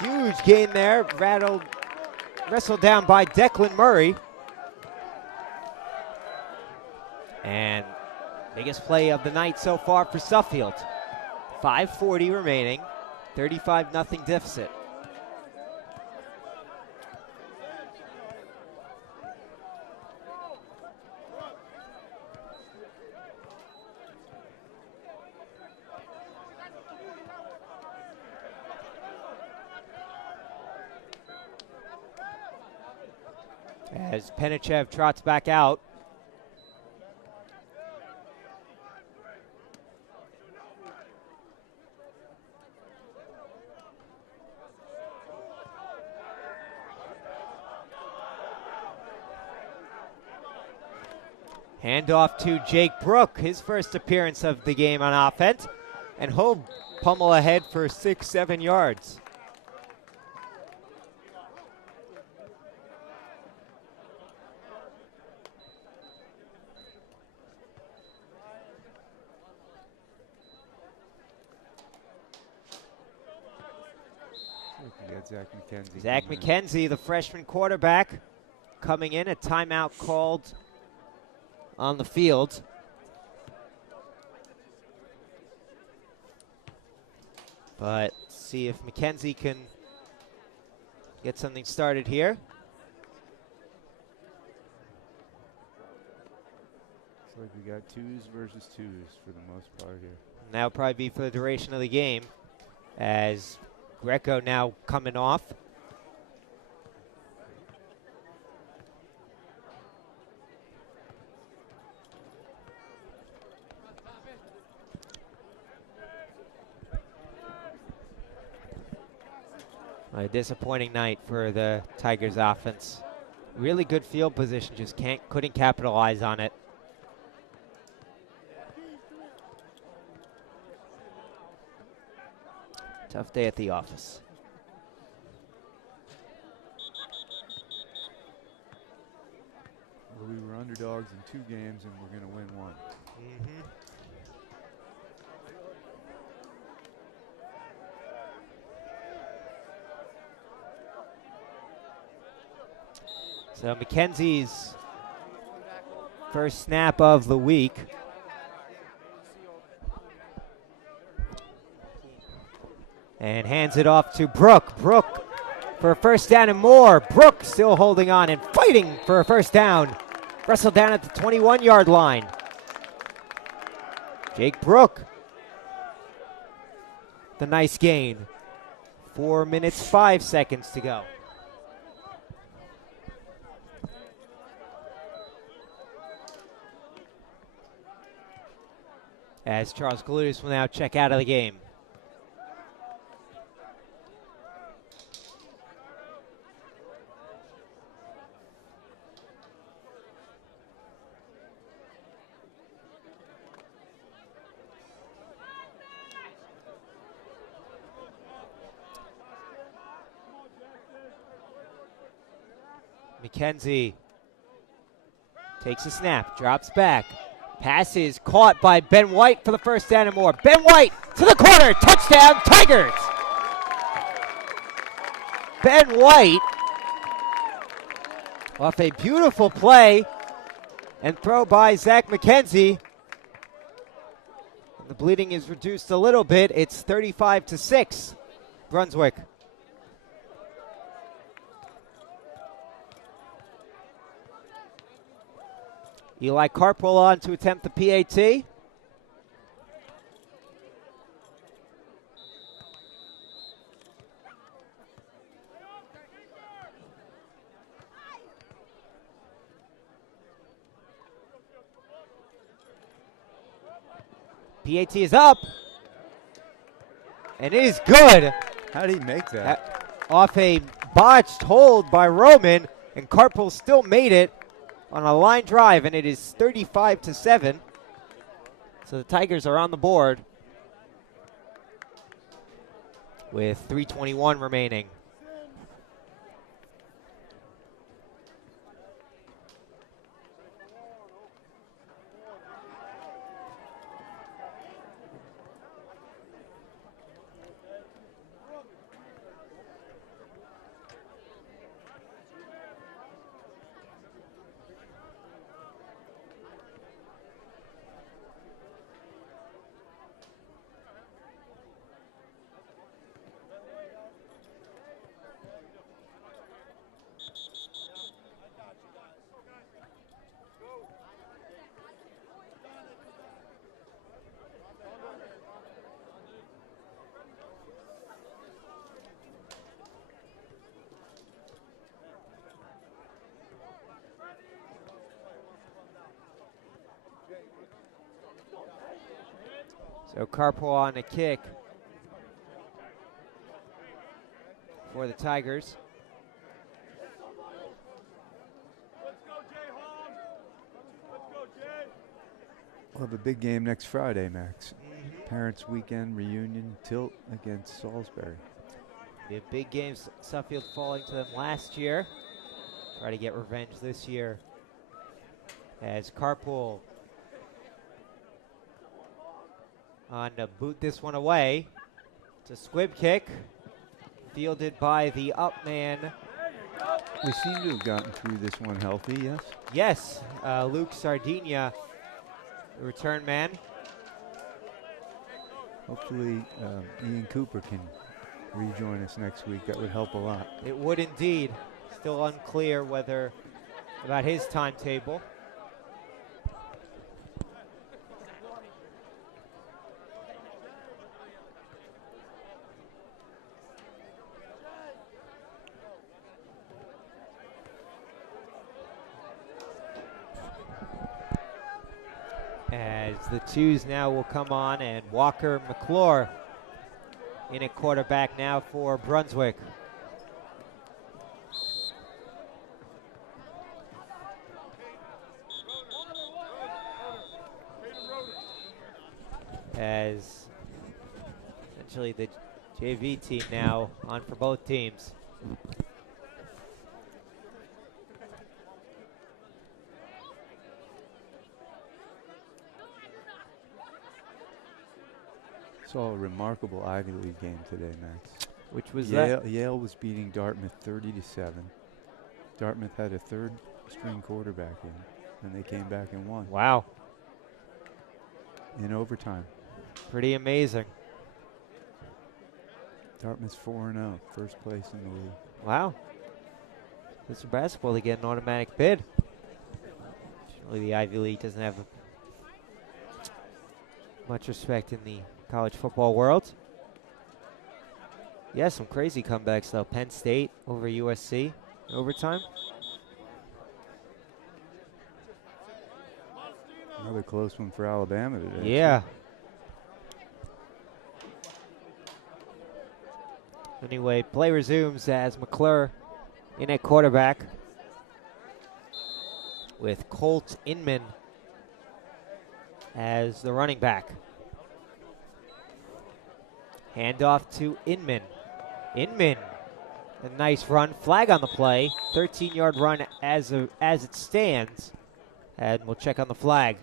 Huge gain there. Wrestled down by Declan Murray. And biggest play of the night so far for Suffield. 5:40 remaining. 35-0 deficit. As Penichev trots back out. Handoff to Jake Brook, his first appearance of the game on offense, and he'll pummel ahead for 6-7 yards. We got Zach McKenzie. Zach McKenzie, the freshman quarterback, coming in. A timeout called on the field. But see if McKenzie can get something started here. Looks like we got twos versus twos for the most part here. And that'll probably be for the duration of the game, as Greco now coming off. A disappointing night for the Tigers offense. Really good field position, just couldn't capitalize on it. Tough day at the office. Well, we were underdogs in 2 games and we're going to win 1. So McKenzie's First snap of the week. And hands it off to Brook. Brook for a first down and more. Brook still holding on and fighting for a first down. Wrestled down at the 21-yard line. Jake Brook. The nice gain. 4 minutes, 5 seconds to go. As Charles Galutis will now check out of the game. McKenzie takes a snap, drops back. Pass is caught by Ben White for the first down and more. Ben White to the corner, touchdown Tigers! Ben White off a beautiful play and throw by Zach McKenzie. The bleeding is reduced a little bit. It's 35-6, Brunswick. Eli Carpool on to attempt the PAT. PAT is up. And it is good. How did he make that? Off a botched hold by Roman, and Carpool still made it on a line drive, and it is 35-7. So the Tigers are on the board with 3:21 remaining. So Carpool on a kick for the Tigers. We'll have a big game next Friday, Max. Parents' weekend reunion tilt against Salisbury. Be a big game. Suffield falling to them last year. Try to get revenge this year. As Carpool on to boot this one away. It's a squib kick, fielded by the up man. We seem to have gotten through this one healthy, yes? Yes, Luke Sardinia, the return man. Hopefully Ian Cooper can rejoin us next week. That would help a lot. It would indeed. Still unclear whether about his timetable. As the twos now will come on, and Walker McClure in at quarterback now for Brunswick. As essentially the JV team now on for both teams. Saw a remarkable Ivy League game today, Max. Which was Yale, that? Yale was beating Dartmouth 30-7. Dartmouth had a third-string quarterback in. and they came back and won Wow. in overtime. Pretty amazing. Dartmouth's 4-0, first place in the league. Wow. This is basketball, they get an automatic bid. Surely the Ivy League doesn't have much respect in the college football world. Yeah, some crazy comebacks though. Penn State over USC in overtime. Another close one for Alabama today. Yeah. Anyway, play resumes as McClure in at quarterback with Colt Inman as the running back. Handoff to Inman. Inman, a nice run, flag on the play, 13-yard run as it stands, and we'll check on the flag.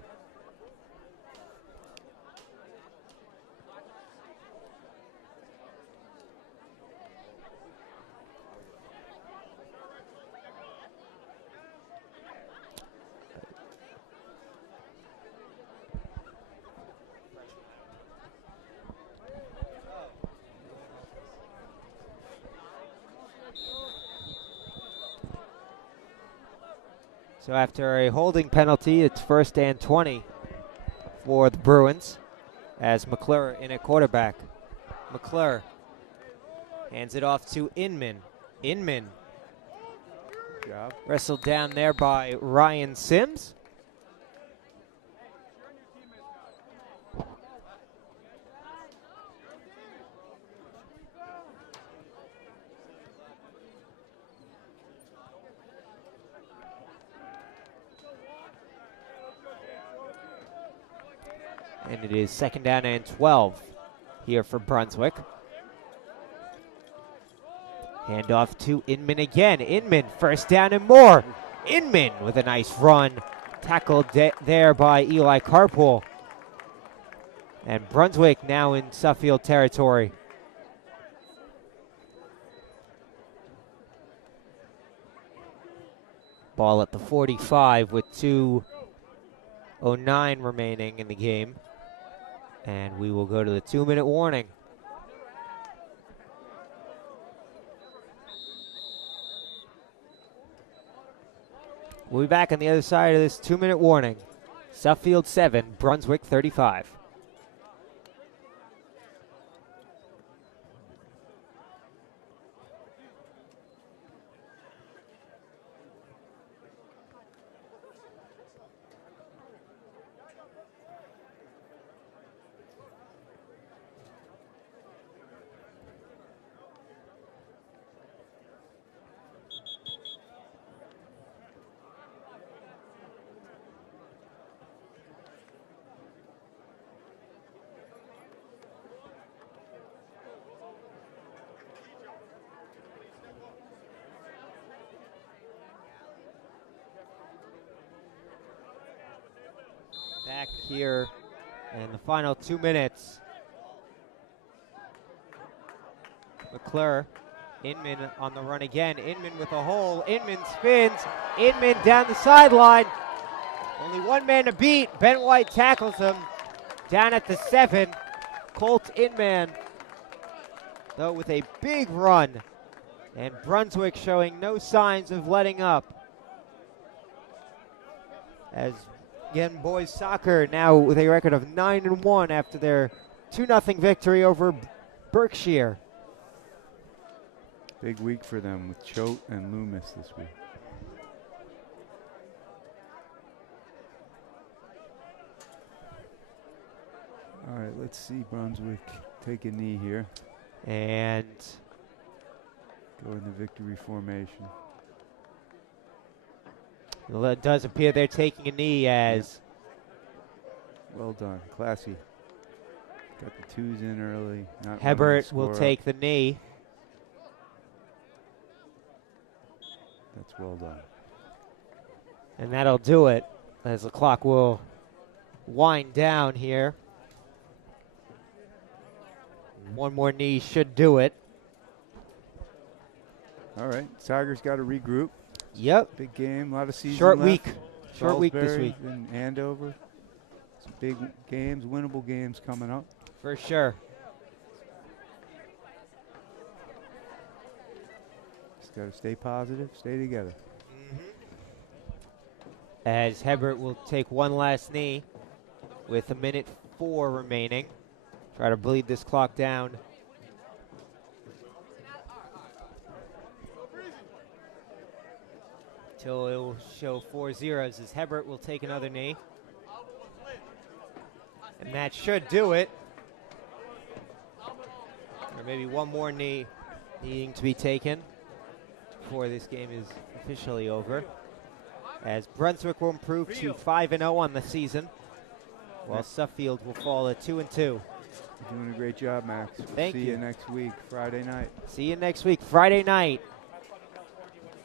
So after a holding penalty, it's 1st and 20 for the Bruins as McClure in at quarterback. McClure hands it off to Inman. Inman Good job. wrestled down there by Ryan Sims. And it is 2nd down and 12 here for Brunswick. Handoff to Inman again. Inman, 1st down and more. Inman with a nice run. Tackled there by Eli Carpool. And Brunswick now in Suffield territory. Ball at the 45 with 2:09 remaining in the game. And we will go to the 2-minute warning. We'll be back on the other side of this 2-minute warning. Suffield 7, Brunswick 35. Back here in the final 2 minutes. McClure, Inman on the run again. Inman with a hole. Inman spins. Inman down the sideline. Only one man to beat. Ben White tackles him down at the 7. Colt Inman, though, with a big run. And Brunswick showing no signs of letting up. As again, boys soccer now with a record of 9-1 after their 2-0 victory over Berkshire. Big week for them with Choate and Loomis this week. All right, let's see Brunswick take a knee here. And Go in the victory formation. it does appear they're taking a knee as Well done, classy. Got the 2s in early. Not Hebert running the will score take up. the knee. That's well done. And that'll do it as the clock will wind down here. One more knee should do it. All right, Tigers got to regroup. Yep. Big game, a lot of season Short left. week. Short week this Salisbury week. and Andover. Some big games, winnable games coming up. For sure. Just got to stay positive, stay together. As Hebert will take one last knee with 1:04 remaining. Try to bleed this clock down. Till it will show 4 zeros as Hebert will take another knee. And that should do it. Or maybe one more knee needing to be taken before this game is officially over. As Brunswick will improve to 5-0 on the season, while Suffield will fall at 2-2. You're doing a great job, Max. Thank See you. you next week, Friday night. See you next week, Friday night.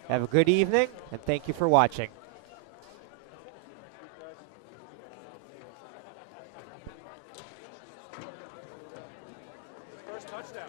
Have a good evening, and thank you for watching. First touchdown.